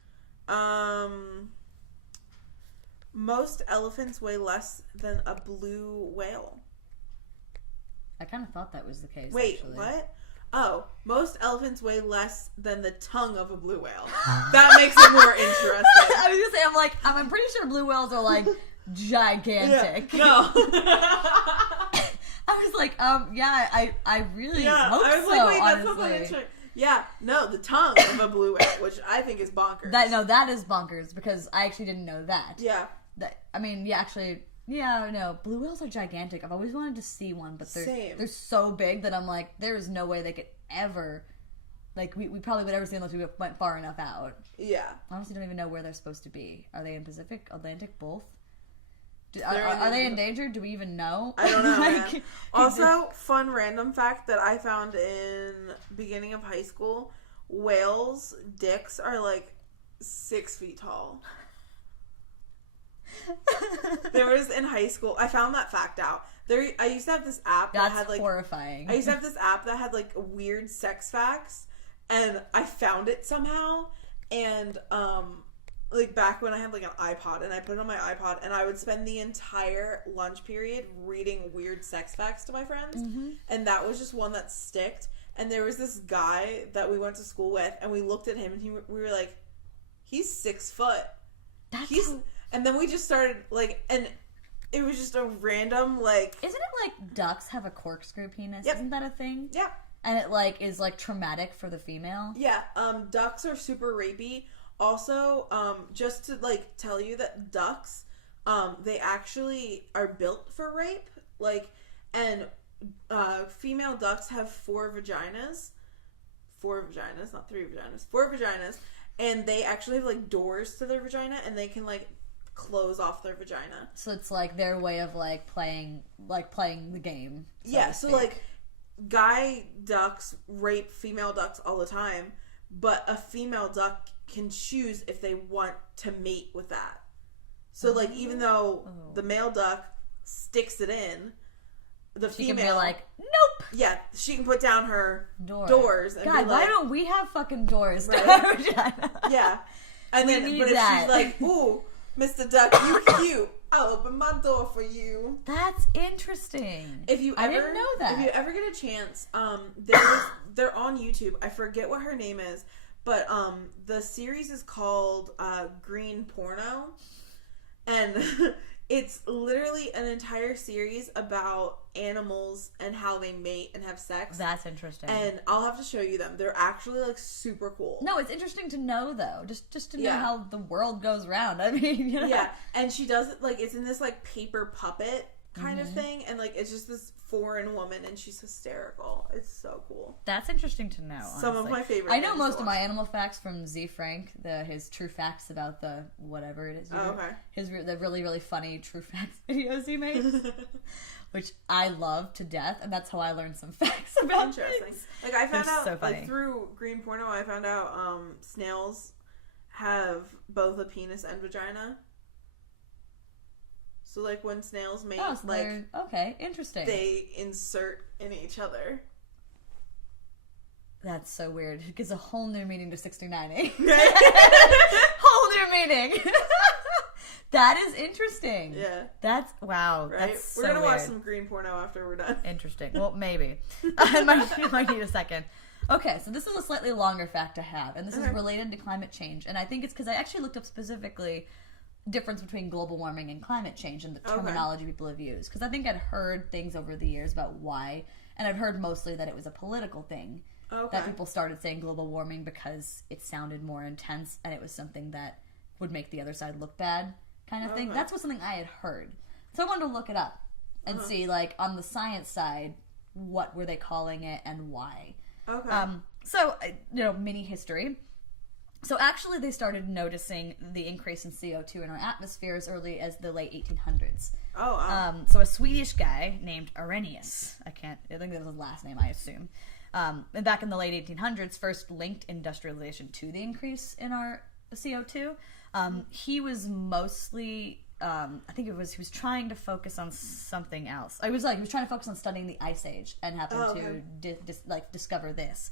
Most elephants weigh less than a blue whale. I kind of thought that was the case. Wait, actually. What? Oh, most elephants weigh less than the tongue of a blue whale. That makes it more interesting. I was gonna say, I'm pretty sure blue whales are like gigantic. Yeah, no. I was like, I really hope I was so, like, wait, that's honestly. something interesting. Yeah, no, the tongue of a blue whale, which I think is bonkers. That is bonkers, because I actually didn't know that. Yeah. Blue whales are gigantic. I've always wanted to see one, but they're so big that I'm like, there's no way they could ever, like, we probably would ever see unless we went far enough out. Yeah. I honestly don't even know where they're supposed to be. Are they in Pacific, Atlantic, both? Are they endangered? Do we even know? I don't know, man. Also, fun random fact that I found in beginning of high school, whales' dicks are like 6 feet tall. There was in high school, I found that fact out. I used to have this app that had like horrifying. I used to have this app that had like weird sex facts, and I found it somehow, and like back when I had like an iPod, and I put it on my iPod, and I would spend the entire lunch period reading weird sex facts to my friends, and that was just one that sticked. And there was this guy that we went to school with, and we looked at him, and we were like, he's 6 foot. And then we just started, like, and it was just a random, like... Isn't it like ducks have a corkscrew penis? Yep. Isn't that a thing? Yeah. And it, like, is, like, traumatic for the female? Yeah. Ducks are super rapey. Also, just to, like, tell you that ducks, they actually are built for rape. Like, and female ducks have 4 vaginas. 4 vaginas, not 3 vaginas. 4 vaginas. And they actually have, like, doors to their vagina, and they can, like, close off their vagina. So it's like their way of like playing the game. So like guy ducks rape female ducks all the time, but a female duck can choose if they want to mate with that. So like even though the male duck sticks it in, the female can be like, nope. Yeah, she can put down her doors and God, be like, why don't we have fucking doors to right? our vagina? Yeah. And then need but if that. she's like, ooh, Mr. Duck, you cute. I'll open my door for you. That's interesting. I didn't know that. If you ever get a chance, they're on YouTube. I forget what her name is, but the series is called Green Porno, and it's literally an entire series about animals and how they mate and have sex. That's interesting. And I'll have to show you them. They're actually like super cool. No, it's interesting to know though, just to know how the world goes round. I mean, Yeah, and she does it like it's in this like paper puppet kind of thing, and like it's just this foreign woman, and she's hysterical. It's so cool. That's interesting to know. Honestly. Some of my favorite. I know most of my animal facts from Z Frank, his true facts about the whatever it is. Oh, okay. The really really funny true facts videos he makes, which I love to death, and that's how I learned some facts about things. Like I found out so like through Green Porno, I found out snails have both a penis and vagina. So, like, when snails mate, okay, interesting. They insert in each other. That's so weird. It gives a whole new meaning to 69A. Whole new meaning. That is interesting. Yeah. That's, wow. Right? That's so we're going to watch weird. some Green Porno after we're done. Interesting. Well, maybe. I might need a second. Okay, so this is a slightly longer fact to have, and this is related to climate change. And I think it's because I actually looked up specifically difference between global warming and climate change and the terminology people have used. Because I think I'd heard things over the years about why, and I'd heard mostly that it was a political thing. That people started saying global warming because it sounded more intense and it was something that would make the other side look bad kind of thing. That's something I had heard. So I wanted to look it up and see, like, on the science side, what were they calling it and why. So, mini history. So actually they started noticing the increase in CO2 in our atmosphere as early as the late 1800s. So a Swedish guy named Arrhenius, I think that was his last name, I assume, and back in the late 1800s first linked industrialization to the increase in our CO2. He was mostly, he was trying to focus on something else. He was trying to focus on studying the Ice Age and happened to discover this.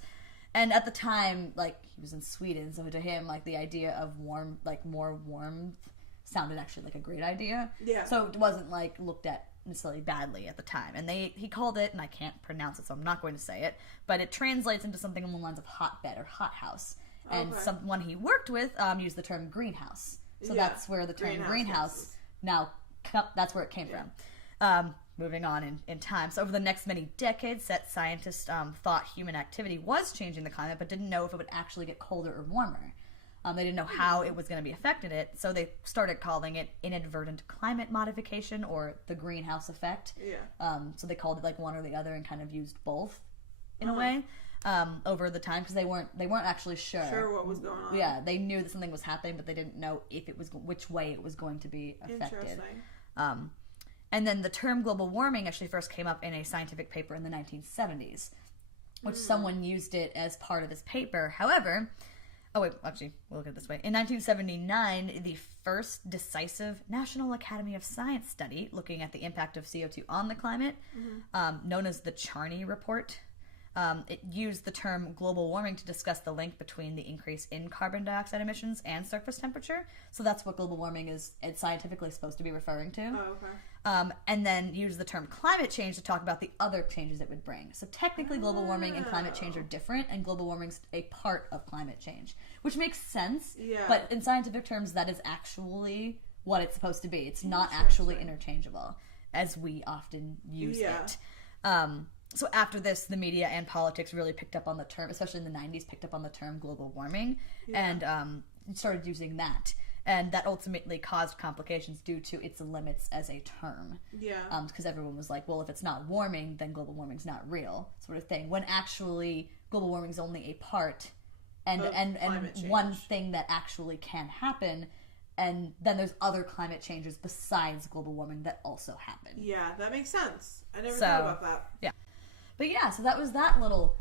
And at the time, like, he was in Sweden, so to him, like, the idea of more warmth sounded actually like a great idea. Yeah. So it wasn't, like, looked at necessarily badly at the time. And he called it, and I can't pronounce it, so I'm not going to say it, but it translates into something along the lines of hotbed or hothouse. And someone he worked with used the term greenhouse. So that's where the term greenhouse now, that's where it came from. Moving on in time. So over the next many decades, scientists thought human activity was changing the climate, but didn't know if it would actually get colder or warmer. They didn't know how it was going to be affecting it, so they started calling it inadvertent climate modification or the greenhouse effect. Yeah. So they called it like one or the other and kind of used both in a way over the time because they weren't actually sure what was going on. Yeah, they knew that something was happening, but they didn't know if it was which way it was going to be affected. Interesting. And then the term global warming actually first came up in a scientific paper in the 1970s, which someone used it as part of his paper. However, we'll look at it this way. In 1979, the first decisive National Academy of Science study looking at the impact of CO2 on the climate, known as the Charney Report, it used the term global warming to discuss the link between the increase in carbon dioxide emissions and surface temperature. So that's what global warming is scientifically supposed to be referring to. And then use the term climate change to talk about the other changes it would bring. So technically global warming and climate change are different, and global warming's a part of climate change, which makes sense. Yeah. But in scientific terms, that is actually what it's supposed to be. It's not actually interchangeable, as we often use it. So after this, the media and politics really picked up on the term, especially in the 90s, picked up on the term global warming and started using that. And that ultimately caused complications due to its limits as a term. Yeah. Because everyone was like, well, if it's not warming, then global warming's not real, sort of thing. When actually, global warming's only a part and one thing that actually can happen. And then there's other climate changes besides global warming that also happen. Yeah, that makes sense. I never thought about that. Yeah. But yeah, so that was that little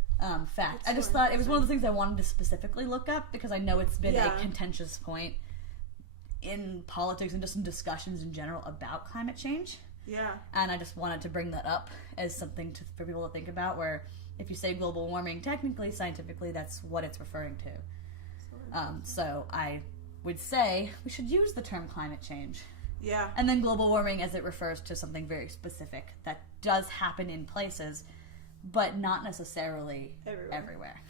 fact. I just thought it was one of the things I wanted to specifically look up because I know it's been a contentious point in politics and just in discussions in general about climate change. Yeah. And I just wanted to bring that up as something for people to think about, where if you say global warming, technically, scientifically, that's what it's referring to. So I would say we should use the term climate change. Yeah. And then global warming as it refers to something very specific that does happen in places, but not necessarily everywhere.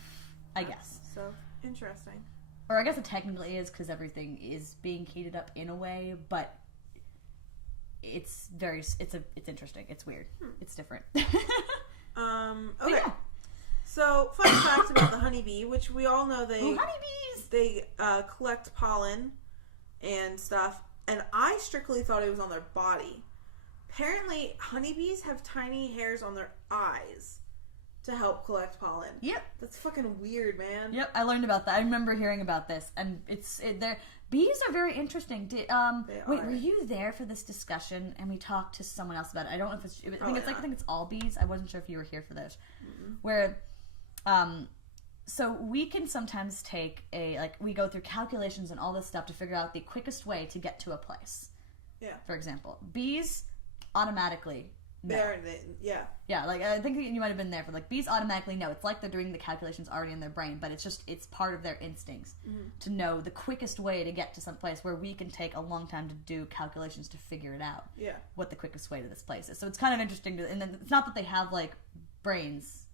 I guess. So interesting. Or I guess it technically is because everything is being heated up in a way, but it's interesting. It's weird. It's different. Okay. Yeah. So, fun fact about the honeybee, which we all know they collect pollen and stuff, and I strictly thought it was on their body. Apparently, honeybees have tiny hairs on their eyes to help collect pollen. Yep. That's fucking weird, man. Yep, I learned about that. I remember hearing about this, and bees are very interesting. Were you there for this discussion? And we talked to someone else about it. I don't know if it's. I think it's all bees. I wasn't sure if you were here for this. Mm-hmm. Where, so we can sometimes take we go through calculations and all this stuff to figure out the quickest way to get to a place. Yeah. For example, bees automatically. No. Yeah, like I think you might have been there for bees automatically know. It's like they're doing the calculations already in their brain, but it's part of their instincts to know the quickest way to get to some place where we can take a long time to do calculations to figure it out. Yeah. What the quickest way to this place is. So it's kind of interesting and then it's not that they have brains,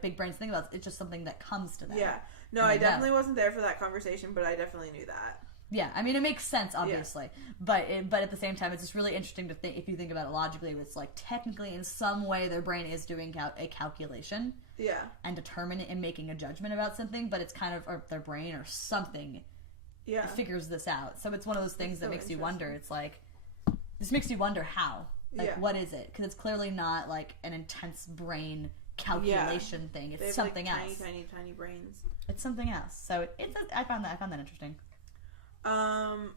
big brains to think about. It's just something that comes to them. Yeah. No, I definitely wasn't there for that conversation, but I definitely knew that. Yeah, I mean, it makes sense, obviously. Yeah. But at the same time, it's just really interesting to think, if you think about it logically, it's technically in some way their brain is doing a calculation. Yeah. And determining and making a judgment about something, but it's kind of, or their brain or something figures this out. So it's one of those things that makes you wonder. It's this makes you wonder how. What is it? Because it's clearly not an intense brain calculation thing. It's something else. Tiny brains. It's something else. So I found that interesting.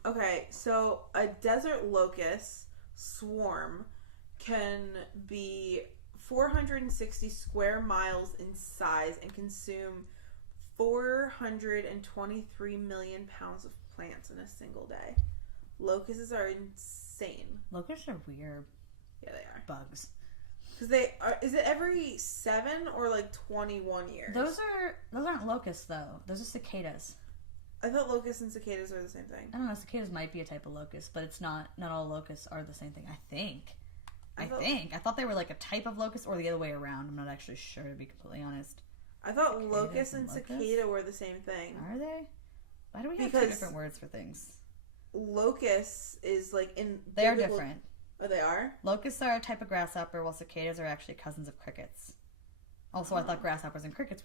Okay, so a desert locust swarm can be 460 square miles in size and consume 423 million pounds of plants in a single day. Locusts are insane. Locusts are weird. Yeah, they are. Bugs. Because is it every 7 or 21 years? Those aren't locusts though. Those are cicadas. I thought locusts and cicadas are the same thing. I don't know. Cicadas might be a type of locust, but it's not. Not all locusts are the same thing. I think. I thought they were a type of locust, or the other way around. I'm not actually sure, to be completely honest. I thought locust and cicada were the same thing. Are they? Why do we have two different words for things? Locust is in. They are different. Oh, they are? Locusts are a type of grasshopper, while cicadas are actually cousins of crickets. Also, I thought grasshoppers and crickets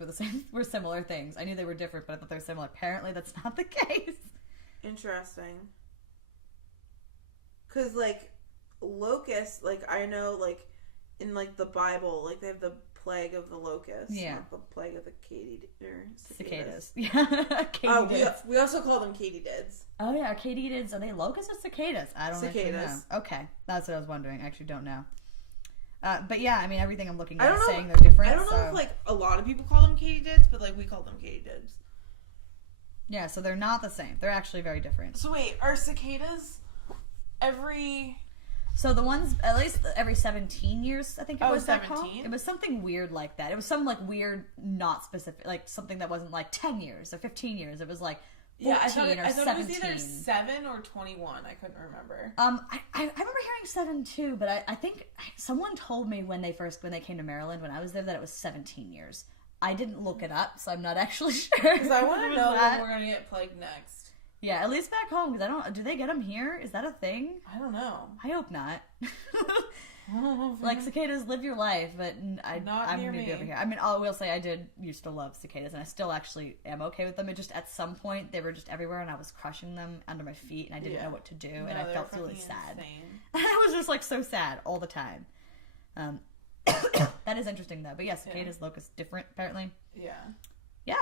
were similar things. I knew they were different, but I thought they were similar. Apparently, that's not the case. Interesting. Because, locusts, I know, in, the Bible, they have the plague of the locusts. Yeah. Not the plague of the cicadas. Yeah. Katydids. We also call them katydids. Oh, yeah. Katydids, are they locusts or cicadas? I don't actually know. Okay. That's what I was wondering. I actually don't know. But yeah, I mean, everything I'm looking at is saying they're different. I don't know if a lot of people call them katydids, but we call them katydids. Yeah, so they're not the same. They're actually very different. So wait, are cicadas every? So the ones at least every 17 years, I think it was. 17? It was something weird like that. It was some weird, not specific, something that wasn't 10 years or 15 years. It was 14 I thought or 17. It was either 7 or 21. I couldn't remember. I remember hearing 7 too, but I think someone told me when they came to Maryland when I was there that it was 17 years. I didn't look it up, so I'm not actually sure. Because I want to know when we're gonna get plagued next. Yeah, at least back home, because do they get them here? Is that a thing? I don't know. I hope not. Cicadas, live your life, but I'm going to be over here. I mean, I will say I did used to love cicadas, and I still actually am okay with them. It just, at some point, they were just everywhere, and I was crushing them under my feet, and I didn't know what to do, and I felt really sad. I was just, so sad all the time. That is interesting, though. But yeah, cicadas, locusts, different, apparently. Yeah. Yeah.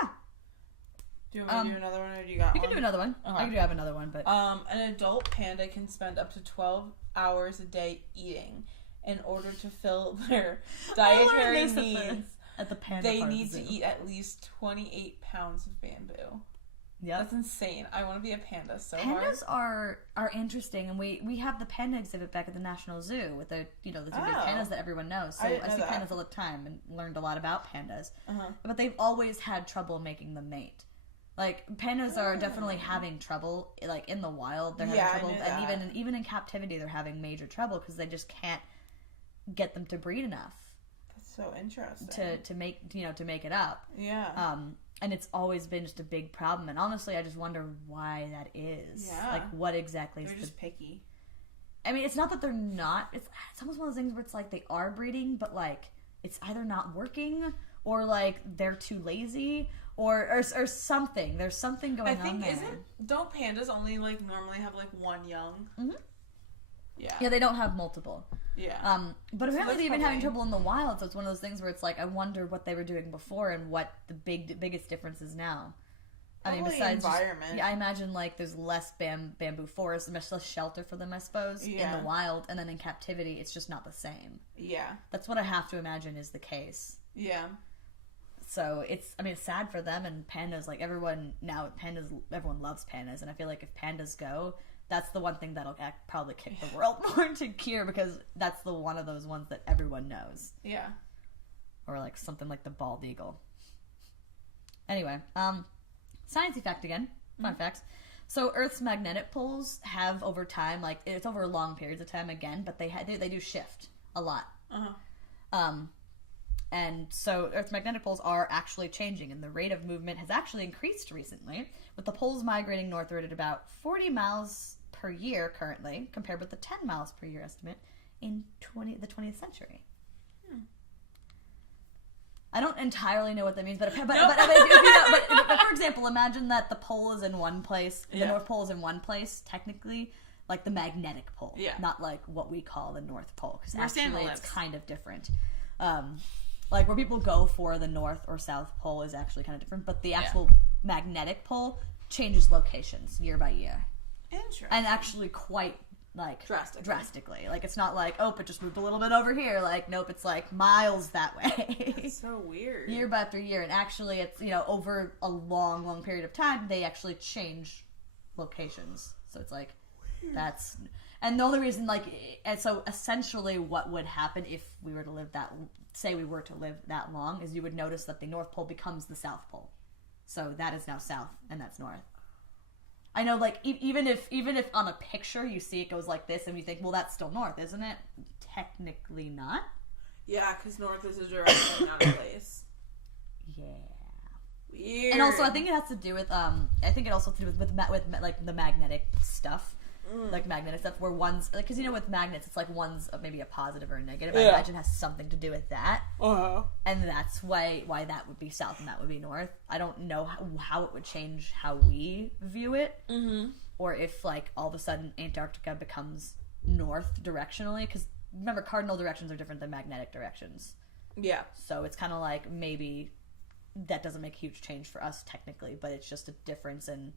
Do you want me to do another one, or do you got one? You can do another one. Okay. I do have another one, but... An adult panda can spend up to 12 hours a day eating in order to fill their dietary needs. At the panda they need to eat at least 28 pounds of bamboo. Yeah, that's insane. I want to be a panda so hard. Pandas are interesting, and we have the panda exhibit back at the National Zoo with the the two big pandas that everyone knows. So I see pandas all the time and learned a lot about pandas. But they've always had trouble making them mate. Pandas are definitely having trouble. In the wild, they're having trouble, and even in captivity, they're having major trouble because they just can't get them to breed enough. That's so interesting. To make it up. Yeah. And it's always been just a big problem. And honestly, I just wonder why that is. Yeah. What exactly is they're just picky. I mean, it's not that they're not. It's almost one of those things where it's they are breeding, but it's either not working or they're too lazy or something. There's something going on there. Don't pandas only normally have one young? Mm-hmm. Yeah, they don't have multiple. Yeah. But apparently they've been having trouble in the wild, so it's one of those things where it's like, I wonder what they were doing before and what the biggest difference is now. Probably, I mean, besides environment. I imagine, like, there's less bamboo forest, much less shelter for them, I suppose, in the wild, and then in captivity, it's just not the same. Yeah. That's what I have to imagine is the case. Yeah. So it's sad for them, and pandas, like, everyone loves pandas, and I feel like if pandas go, that's the one thing that'll probably kick the world more into gear, because that's the one of those ones that everyone knows. Yeah. Or, like, something like the bald eagle. Anyway, sciencey fact again. Fun facts. So Earth's magnetic poles have, over time, like, it's over long periods of time again, but they do shift a lot. And so Earth's magnetic poles are actually changing, and the rate of movement has actually increased recently, with the poles migrating northward at about 40 miles per year currently, compared with the 10 miles per year estimate in the 20th century. I don't entirely know what that means, but for example, imagine that the pole is in one place, the North Pole is in one place, technically, like the magnetic pole, not like what we call the North Pole, because actually it's kind of different. Like where people go for the North or South Pole is actually kind of different, but the actual magnetic pole changes locations year by year. Interesting. And actually quite, like, drastically. Like, it's not like, oh, it just moved a little bit over here. Like, nope, it's like miles that way. That's so weird. Year after year. And actually, it's, over a long, long period of time, they actually change locations. So it's like, that's... And the only reason, like... And so, essentially, what would happen if we were to live that long, is you would notice that the North Pole becomes the South Pole. So that is now South, and that's North. I know, like, even if on a picture you see it goes like this, and you think, well, that's still North, isn't it? Technically not. Yeah, because North is a direction, not a place. Yeah. Weird. And also, I think it has to do with, with like, the magnetic stuff. Like, magnetic stuff, where one's, like, because, with magnets, it's like one's maybe a positive or a negative. I imagine it has something to do with that. And that's why that would be South and that would be North. I don't know how it would change how we view it. Or if, like, all of a sudden Antarctica becomes North directionally. Because, remember, cardinal directions are different than magnetic directions. Yeah. So it's kind of like, maybe that doesn't make a huge change for us technically, but it's just a difference in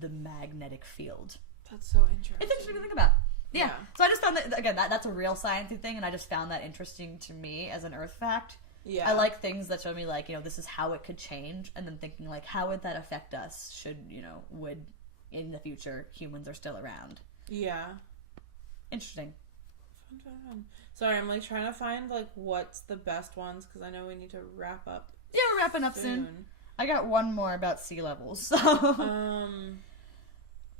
the magnetic field. That's so interesting. It's interesting to think about. Yeah. So I just found that, again, that's a real sciencey thing, and I just found that interesting to me as an Earth fact. Yeah. I like things that show me, like, this is how it could change, and then thinking, like, how would that affect us should, would, in the future, humans are still around. Yeah. Interesting. Fun. Sorry, I'm, like, trying to find, like, what's the best ones, because I know we need to wrap up. Yeah, we're wrapping up soon. I got one more about sea levels, so...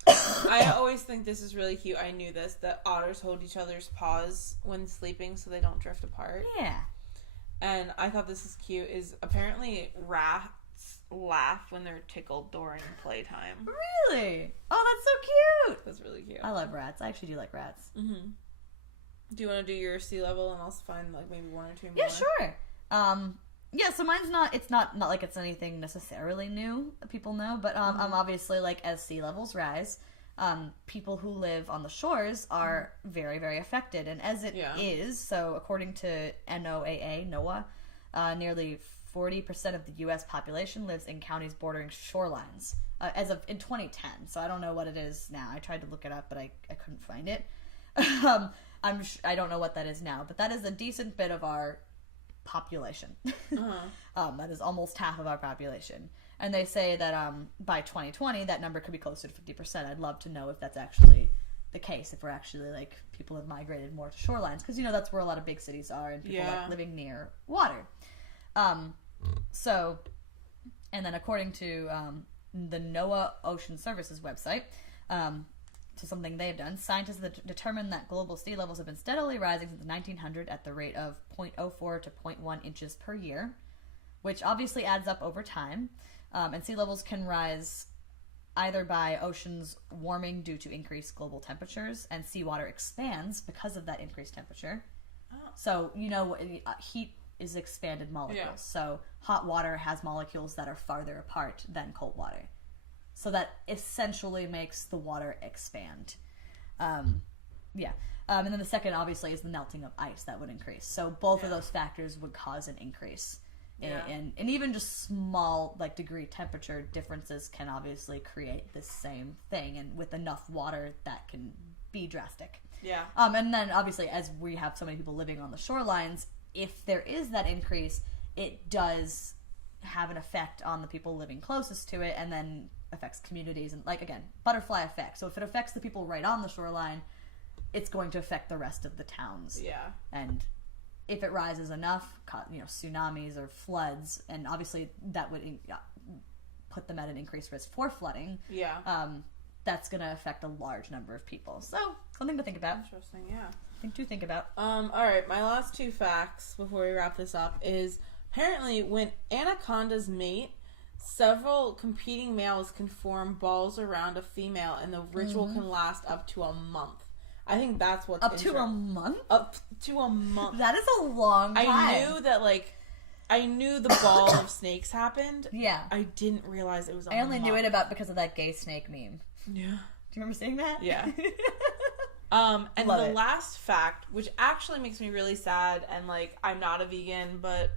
I always think this is really cute. I knew this, that otters hold each other's paws when sleeping so they don't drift apart. Yeah. And I thought this is cute, is apparently rats laugh when they're tickled during playtime. Really? Oh, that's so cute! That's really cute. I love rats. I actually do like rats. Mm-hmm. Do you want to do your sea level and I'll find, like, maybe one or two more? Yeah, sure. Yeah, so mine's it's not like it's anything necessarily new that people know, but obviously, like, as sea levels rise, people who live on the shores are very, very affected, and as it is, so according to NOAA, nearly 40% of the U.S. population lives in counties bordering shorelines, as of in 2010, so I don't know what it is now. I tried to look it up, but I couldn't find it. I don't know what that is now, but that is a decent bit of our population. That is almost half of our population. And they say that by 2020, that number could be closer to 50%. I'd love to know if that's actually the case, if we're actually, like, people have migrated more to shorelines. Because, that's where a lot of big cities are, and people like living near water. So, and then according to the NOAA Ocean Services website, to something they've done, scientists have determined that global sea levels have been steadily rising since 1900 at the rate of 0.04 to 0.1 inches per year, which obviously adds up over time. And sea levels can rise either by oceans warming due to increased global temperatures, and seawater expands because of that increased temperature. So, heat is expanded molecules. So hot water has molecules that are farther apart than cold water. So that essentially makes the water expand. And then the second, obviously, is the melting of ice that would increase. So both of those factors would cause an increase. And even just small, like, degree temperature differences can obviously create this same thing. And with enough water, that can be drastic. Yeah. And then, obviously, as we have so many people living on the shorelines, if there is that increase, it does have an effect on the people living closest to it, and then affects communities. And, like, again, butterfly effect. So if it affects the people right on the shoreline, it's going to affect the rest of the towns. Yeah. And if it rises enough, tsunamis or floods, and obviously that would put them at an increased risk for flooding. Yeah. That's going to affect a large number of people. So, something to think about. Interesting, yeah. Think about. Alright, my last 2 facts before we wrap this up is apparently when anacondas mate, several competing males can form balls around a female, and the ritual can last up to a month. I think that's what's Up to a month? Up to a month. That is a long time. I knew the ball of snakes happened. Yeah. I didn't realize it was a month. I only knew it because of that gay snake meme. Yeah. Do you remember seeing that? Yeah. And Love the it. last fact, which actually makes me really sad, and, like, I'm not a vegan, but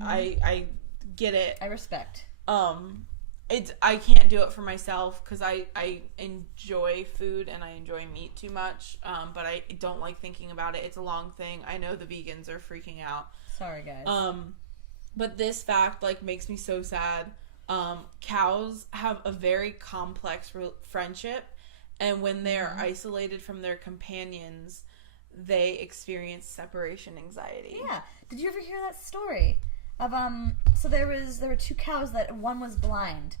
I get it. I respect. I can't do it for myself because I enjoy food and I enjoy meat too much, but I don't like thinking about it. It's a long thing. I know the vegans are freaking out. Sorry, guys. But this fact, like, makes me so sad. Cows have a very complex friendship, and when they're isolated from their companions, they experience separation anxiety. Yeah. Did you ever hear that story of so there were 2 cows that one was blind,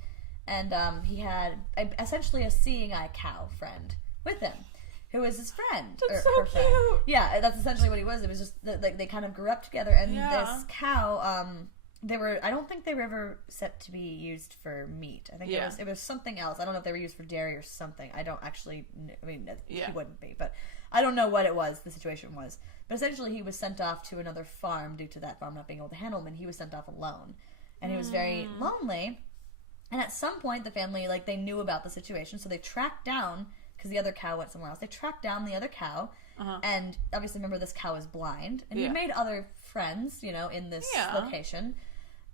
and he had essentially a seeing eye cow friend with him who was his friend. That's so cute. Friend. Yeah, that's essentially what he was. It was just like they kind of grew up together, and this cow I don't think they were ever set to be used for meat. I think it was something else. I don't know if they were used for dairy or something. I don't actually he wouldn't be, but I don't know what it was, the situation was. But essentially he was sent off to another farm due to that farm not being able to handle him, and he was sent off alone. And he was very lonely. And at some point the family, like, they knew about the situation, so they tracked down, because the other cow went somewhere else, they tracked down the other cow, and obviously remember this cow is blind, and he made other friends, in this location.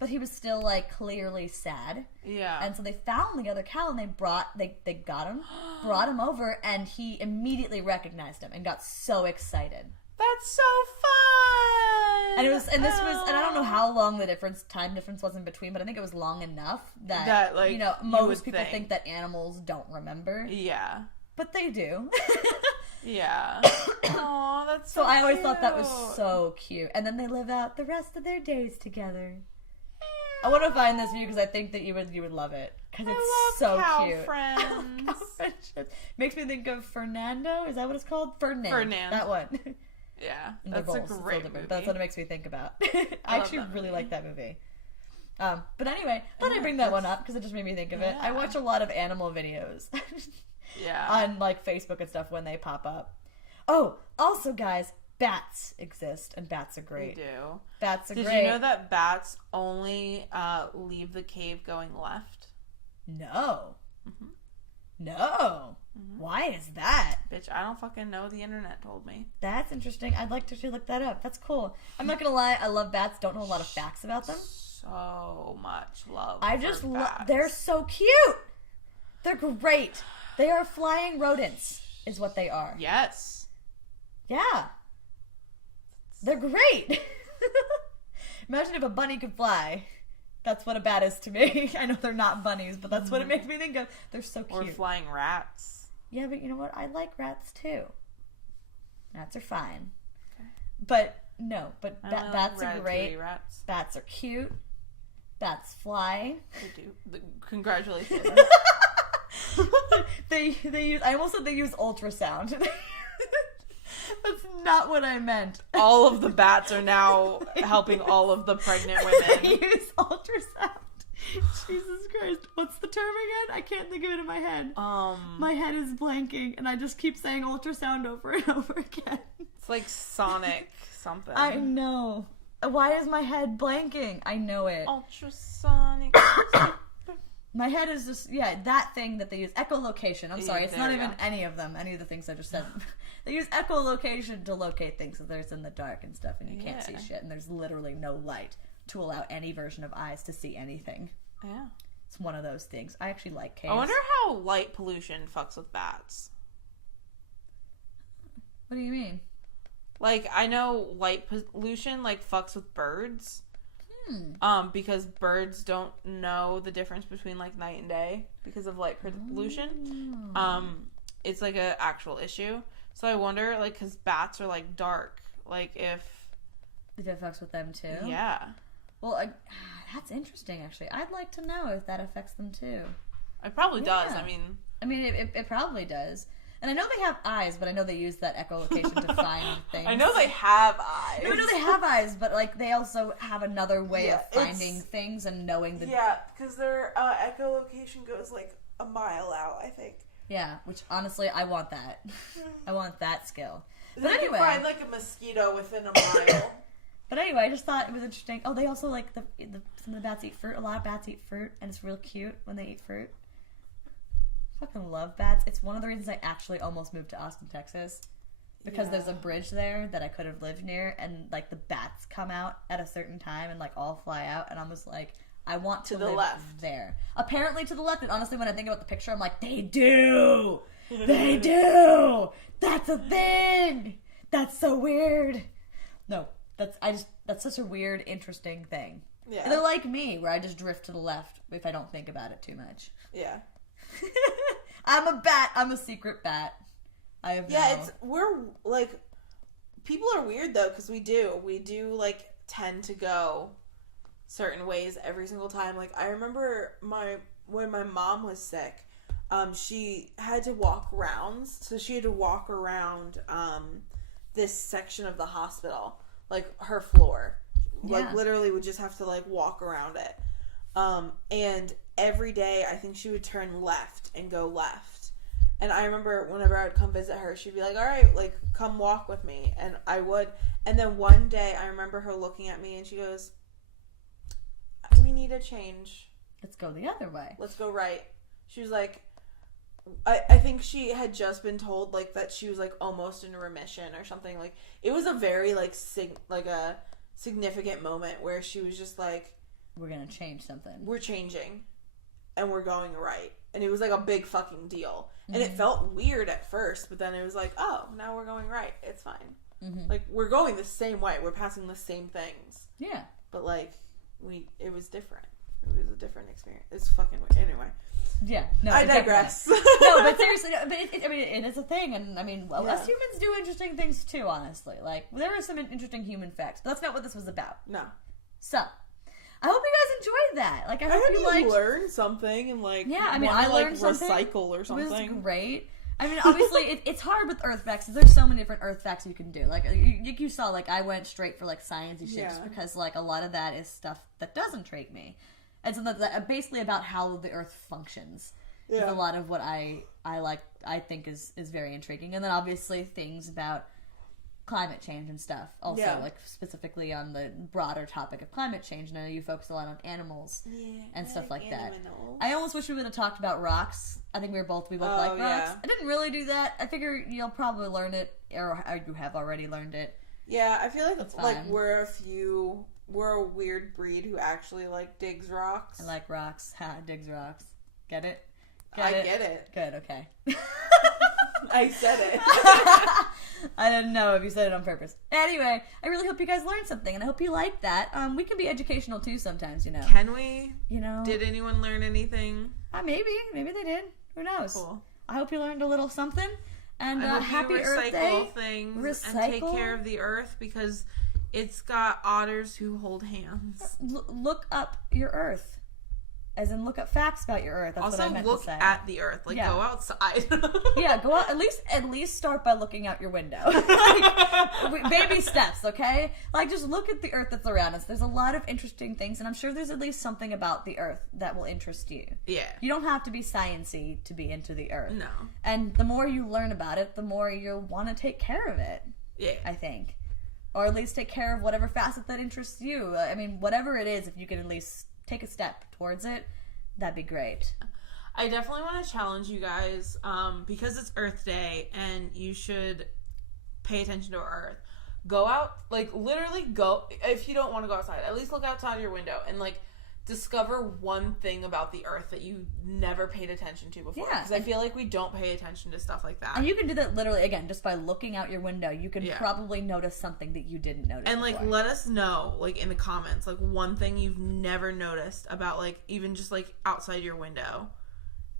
But he was still, like, clearly sad. Yeah. And so they found the other cow, and they got him, brought him over, and he immediately recognized him and got so excited. That's so fun! And and I don't know how long the time difference was in between, but I think it was long enough that like, most people think that animals don't remember. Yeah. But they do. Yeah. Aw, that's so I always cute. thought that was so cute. And then they live out the rest of their days together. I want to find this view because I think that you would love it because it's so cow cute. Friends. Cow friendships. Makes me think of Fernando. Is that what it's called? Fernand. That one. Yeah, that's a great movie. That's what it makes me think about. I actually really like that movie. But anyway, thought I'd bring that one up because it just made me think of it. I watch a lot of animal videos. On, like, Facebook and stuff when they pop up. Oh, also, guys, bats exist, and bats are great. They do. Bats are great. Did you know that bats only leave the cave going left? No. No. Why is that? Bitch, I don't fucking know. The internet told me. That's interesting. I'd like to look that up. That's cool. I'm not gonna lie. I love bats. Don't know a lot of facts about them. So much love. I just love. They're so cute. They're great. They are flying rodents, is what they are. Yes. Yeah. They're great. Imagine if a bunny could fly. That's what a bat is to me. I know they're not bunnies, but that's what it makes me think of. They're so cute. Or flying rats. Yeah, but you know what? I like rats too. Rats are fine. Okay. But no, bats are great. Rats. Bats are cute. Bats fly. They do. Congratulations. they use. I almost said they use ultrasound. That's not what I meant. All of the bats are now helping all of the pregnant women. They use ultrasound. Jesus Christ. What's the term again? I can't think of it in my head. My head is blanking, and I just keep saying ultrasound over and over again. It's like sonic something. I know. Why is my head blanking? I know it. Ultrasonic. My head is just, that thing that they use, echolocation. I'm sorry, it's not even any of them, any of the things I just said. They use echolocation to locate things that there's in the dark and stuff, and you can't see shit, and there's literally no light to allow any version of eyes to see anything. Yeah. It's one of those things. I actually like caves. I wonder how light pollution fucks with bats. What do you mean? Like, I know light pollution, like, fucks with birds. Because birds don't know the difference between, like, night and day because of light pollution. It's, like, a actual issue. So I wonder, like, because bats are, like, dark. Like, if it fucks with them, too? Yeah. Well, that's interesting, actually. I'd like to know if that affects them, too. It probably does. I mean, it probably does. And I know they have eyes, but I know they use that echolocation to find things. I know they have eyes. No, I know they have eyes, but, like, they also have another way of finding things and knowing the... Yeah, because their echolocation goes, like, a mile out, I think. Yeah, which, honestly, I want that. I want that skill. But they anyway... can find, like, a mosquito within a mile. But anyway, I just thought it was interesting. Oh, they also, like, some of the bats eat fruit. A lot of bats eat fruit, and it's real cute when they eat fruit. Fucking love bats. It's one of the reasons I actually almost moved to Austin, Texas, because there's a bridge there that I could have lived near, and like the bats come out at a certain time and like all fly out, and I was like, I want to live there. Apparently to the left, and honestly, when I think about the picture, I'm like, they do. That's a thing. That's so weird. No, that's such a weird, interesting thing. Yeah. They're like me, where I just drift to the left if I don't think about it too much. Yeah. I'm a bat. I'm a secret bat. I have we're like, people are weird though, because we do like tend to go certain ways every single time. Like, I remember when my mom was sick, she had to walk rounds, so she had to walk around this section of the hospital, like her floor, like literally would just have to like walk around it, and every day I think she would turn left and go left. And I remember whenever I would come visit her, she'd be like, all right, like, come walk with me. And I would. And then one day I remember her looking at me and she goes, we need a change. Let's go the other way. Let's go right. She was like, I think she had just been told, like, that she was, like, almost in remission or something. Like, it was a very, like, a significant moment where she was just like, we're going to change something. We're changing. And we're going right. And it was like a big fucking deal. And it felt weird at first, but then it was like, oh, now we're going right. It's fine. Mm-hmm. Like, we're going the same way. We're passing the same things. Yeah. But, like, it was different. It was a different experience. It's fucking weird. Anyway. Yeah. No, I digress. No, but seriously, it is a thing. And, I mean, us humans do interesting things, too, honestly. Like, there are some interesting human facts, but that's not what this was about. No. So... I hope you guys enjoyed that. Like, I hope you learned something and like, I learned something. Recycle or something. It was great. I mean, obviously, it's hard with earth facts. There's so many different earth facts you can do. Like, you saw, like, I went straight for like sciencey shit just because like a lot of that is stuff that does intrigue me, and so that basically about how the earth functions is a lot of what I like. I think is very intriguing, and then obviously things about climate change and stuff also, like specifically on the broader topic of climate change. And I know you focus a lot on animals and stuff like that. I almost wish we would have talked about rocks. I think we both like rocks. I didn't really do that. I figure you'll probably learn it, or you have already learned it. Yeah, I feel like we're a weird breed who actually like digs rocks. I like rocks. Digs rocks. Get it? Get it. Good, okay. I said it. I didn't know if you said it on purpose. Anyway, I really hope you guys learned something, and I hope you like that. We can be educational too sometimes, you know. Can we? You know. Did anyone learn anything? Maybe they did. Who knows? Cool. I hope you learned a little something. And happy Earth Day. Recycle things and take care of the Earth, because it's got otters who hold hands. Look up your Earth. As in, look up facts about your Earth. That's also, what I meant look to say. at the Earth. Like, go outside. Go out. At least start by looking out your window. Baby steps, okay? Like, just look at the Earth that's around us. There's a lot of interesting things, and I'm sure there's at least something about the Earth that will interest you. Yeah. You don't have to be science-y to be into the Earth. No. And the more you learn about it, the more you'll want to take care of it. Yeah. I think. Or at least take care of whatever facet that interests you. I mean, whatever it is, if you can at least take a step towards it, that'd be great. I definitely want to challenge you guys, because it's Earth Day and you should pay attention to our Earth. Go out, like, literally go, if you don't want to go outside, at least look outside your window and, like, discover one thing about the Earth that you never paid attention to before. Because I feel like we don't pay attention to stuff like that. And you can do that literally, again, just by looking out your window. You can probably notice something that you didn't notice And, before. like, let us know, like, in the comments, like, one thing you've never noticed about, like, even just, like, outside your window.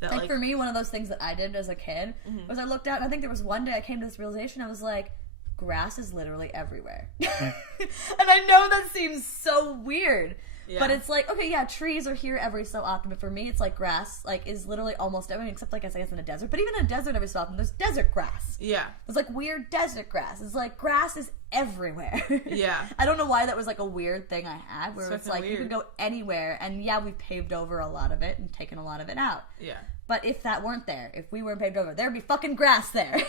That, like, for me, one of those things that I did as a kid was I looked out, and I think there was one day I came to this realization, I was like, grass is literally everywhere. And I know that seems so weird. Yeah. But it's like, okay, yeah, trees are here every so often, but for me, it's like grass, like, is literally almost everything, except, like, I guess in a desert. But even in a desert every so often, there's desert grass. Yeah. It's like weird desert grass. It's like grass is everywhere. Yeah. I don't know why that was, like, a weird thing I had, where it's like, weird. you can go anywhere, and yeah, we've paved over a lot of it and taken a lot of it out. Yeah. But if that weren't there, if we weren't paved over, there'd be fucking grass there.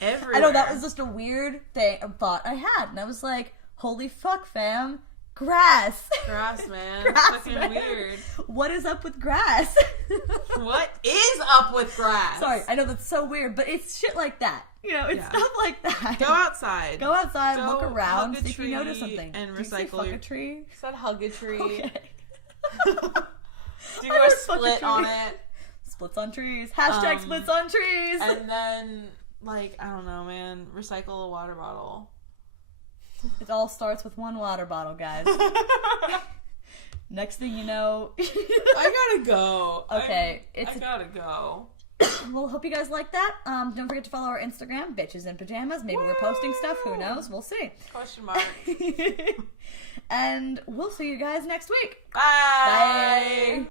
Everywhere. I know, that was just a weird thought I had, and I was like, holy fuck, fam. Grass. Grass, man. Grass, fucking man. Weird. What is up with grass? What is up with grass? Sorry, I know that's so weird, but it's shit like that. You know, it's stuff like that. Go outside. Go outside, Go look around, hug a see if you tree notice something. and Do you say recycle fuck your... a tree? I said hug a tree. Okay. Do a split on it. Splits on trees. Hashtag splits on trees. And then, like, I don't know, man. Recycle a water bottle. It all starts with one water bottle, guys. Next thing you know... I gotta go. Okay. I gotta go. Well, hope you guys like that. Don't forget to follow our Instagram, Bitches in Pajamas. Maybe we're posting stuff. Who knows? We'll see. Question mark. And we'll see you guys next week. Bye. Bye.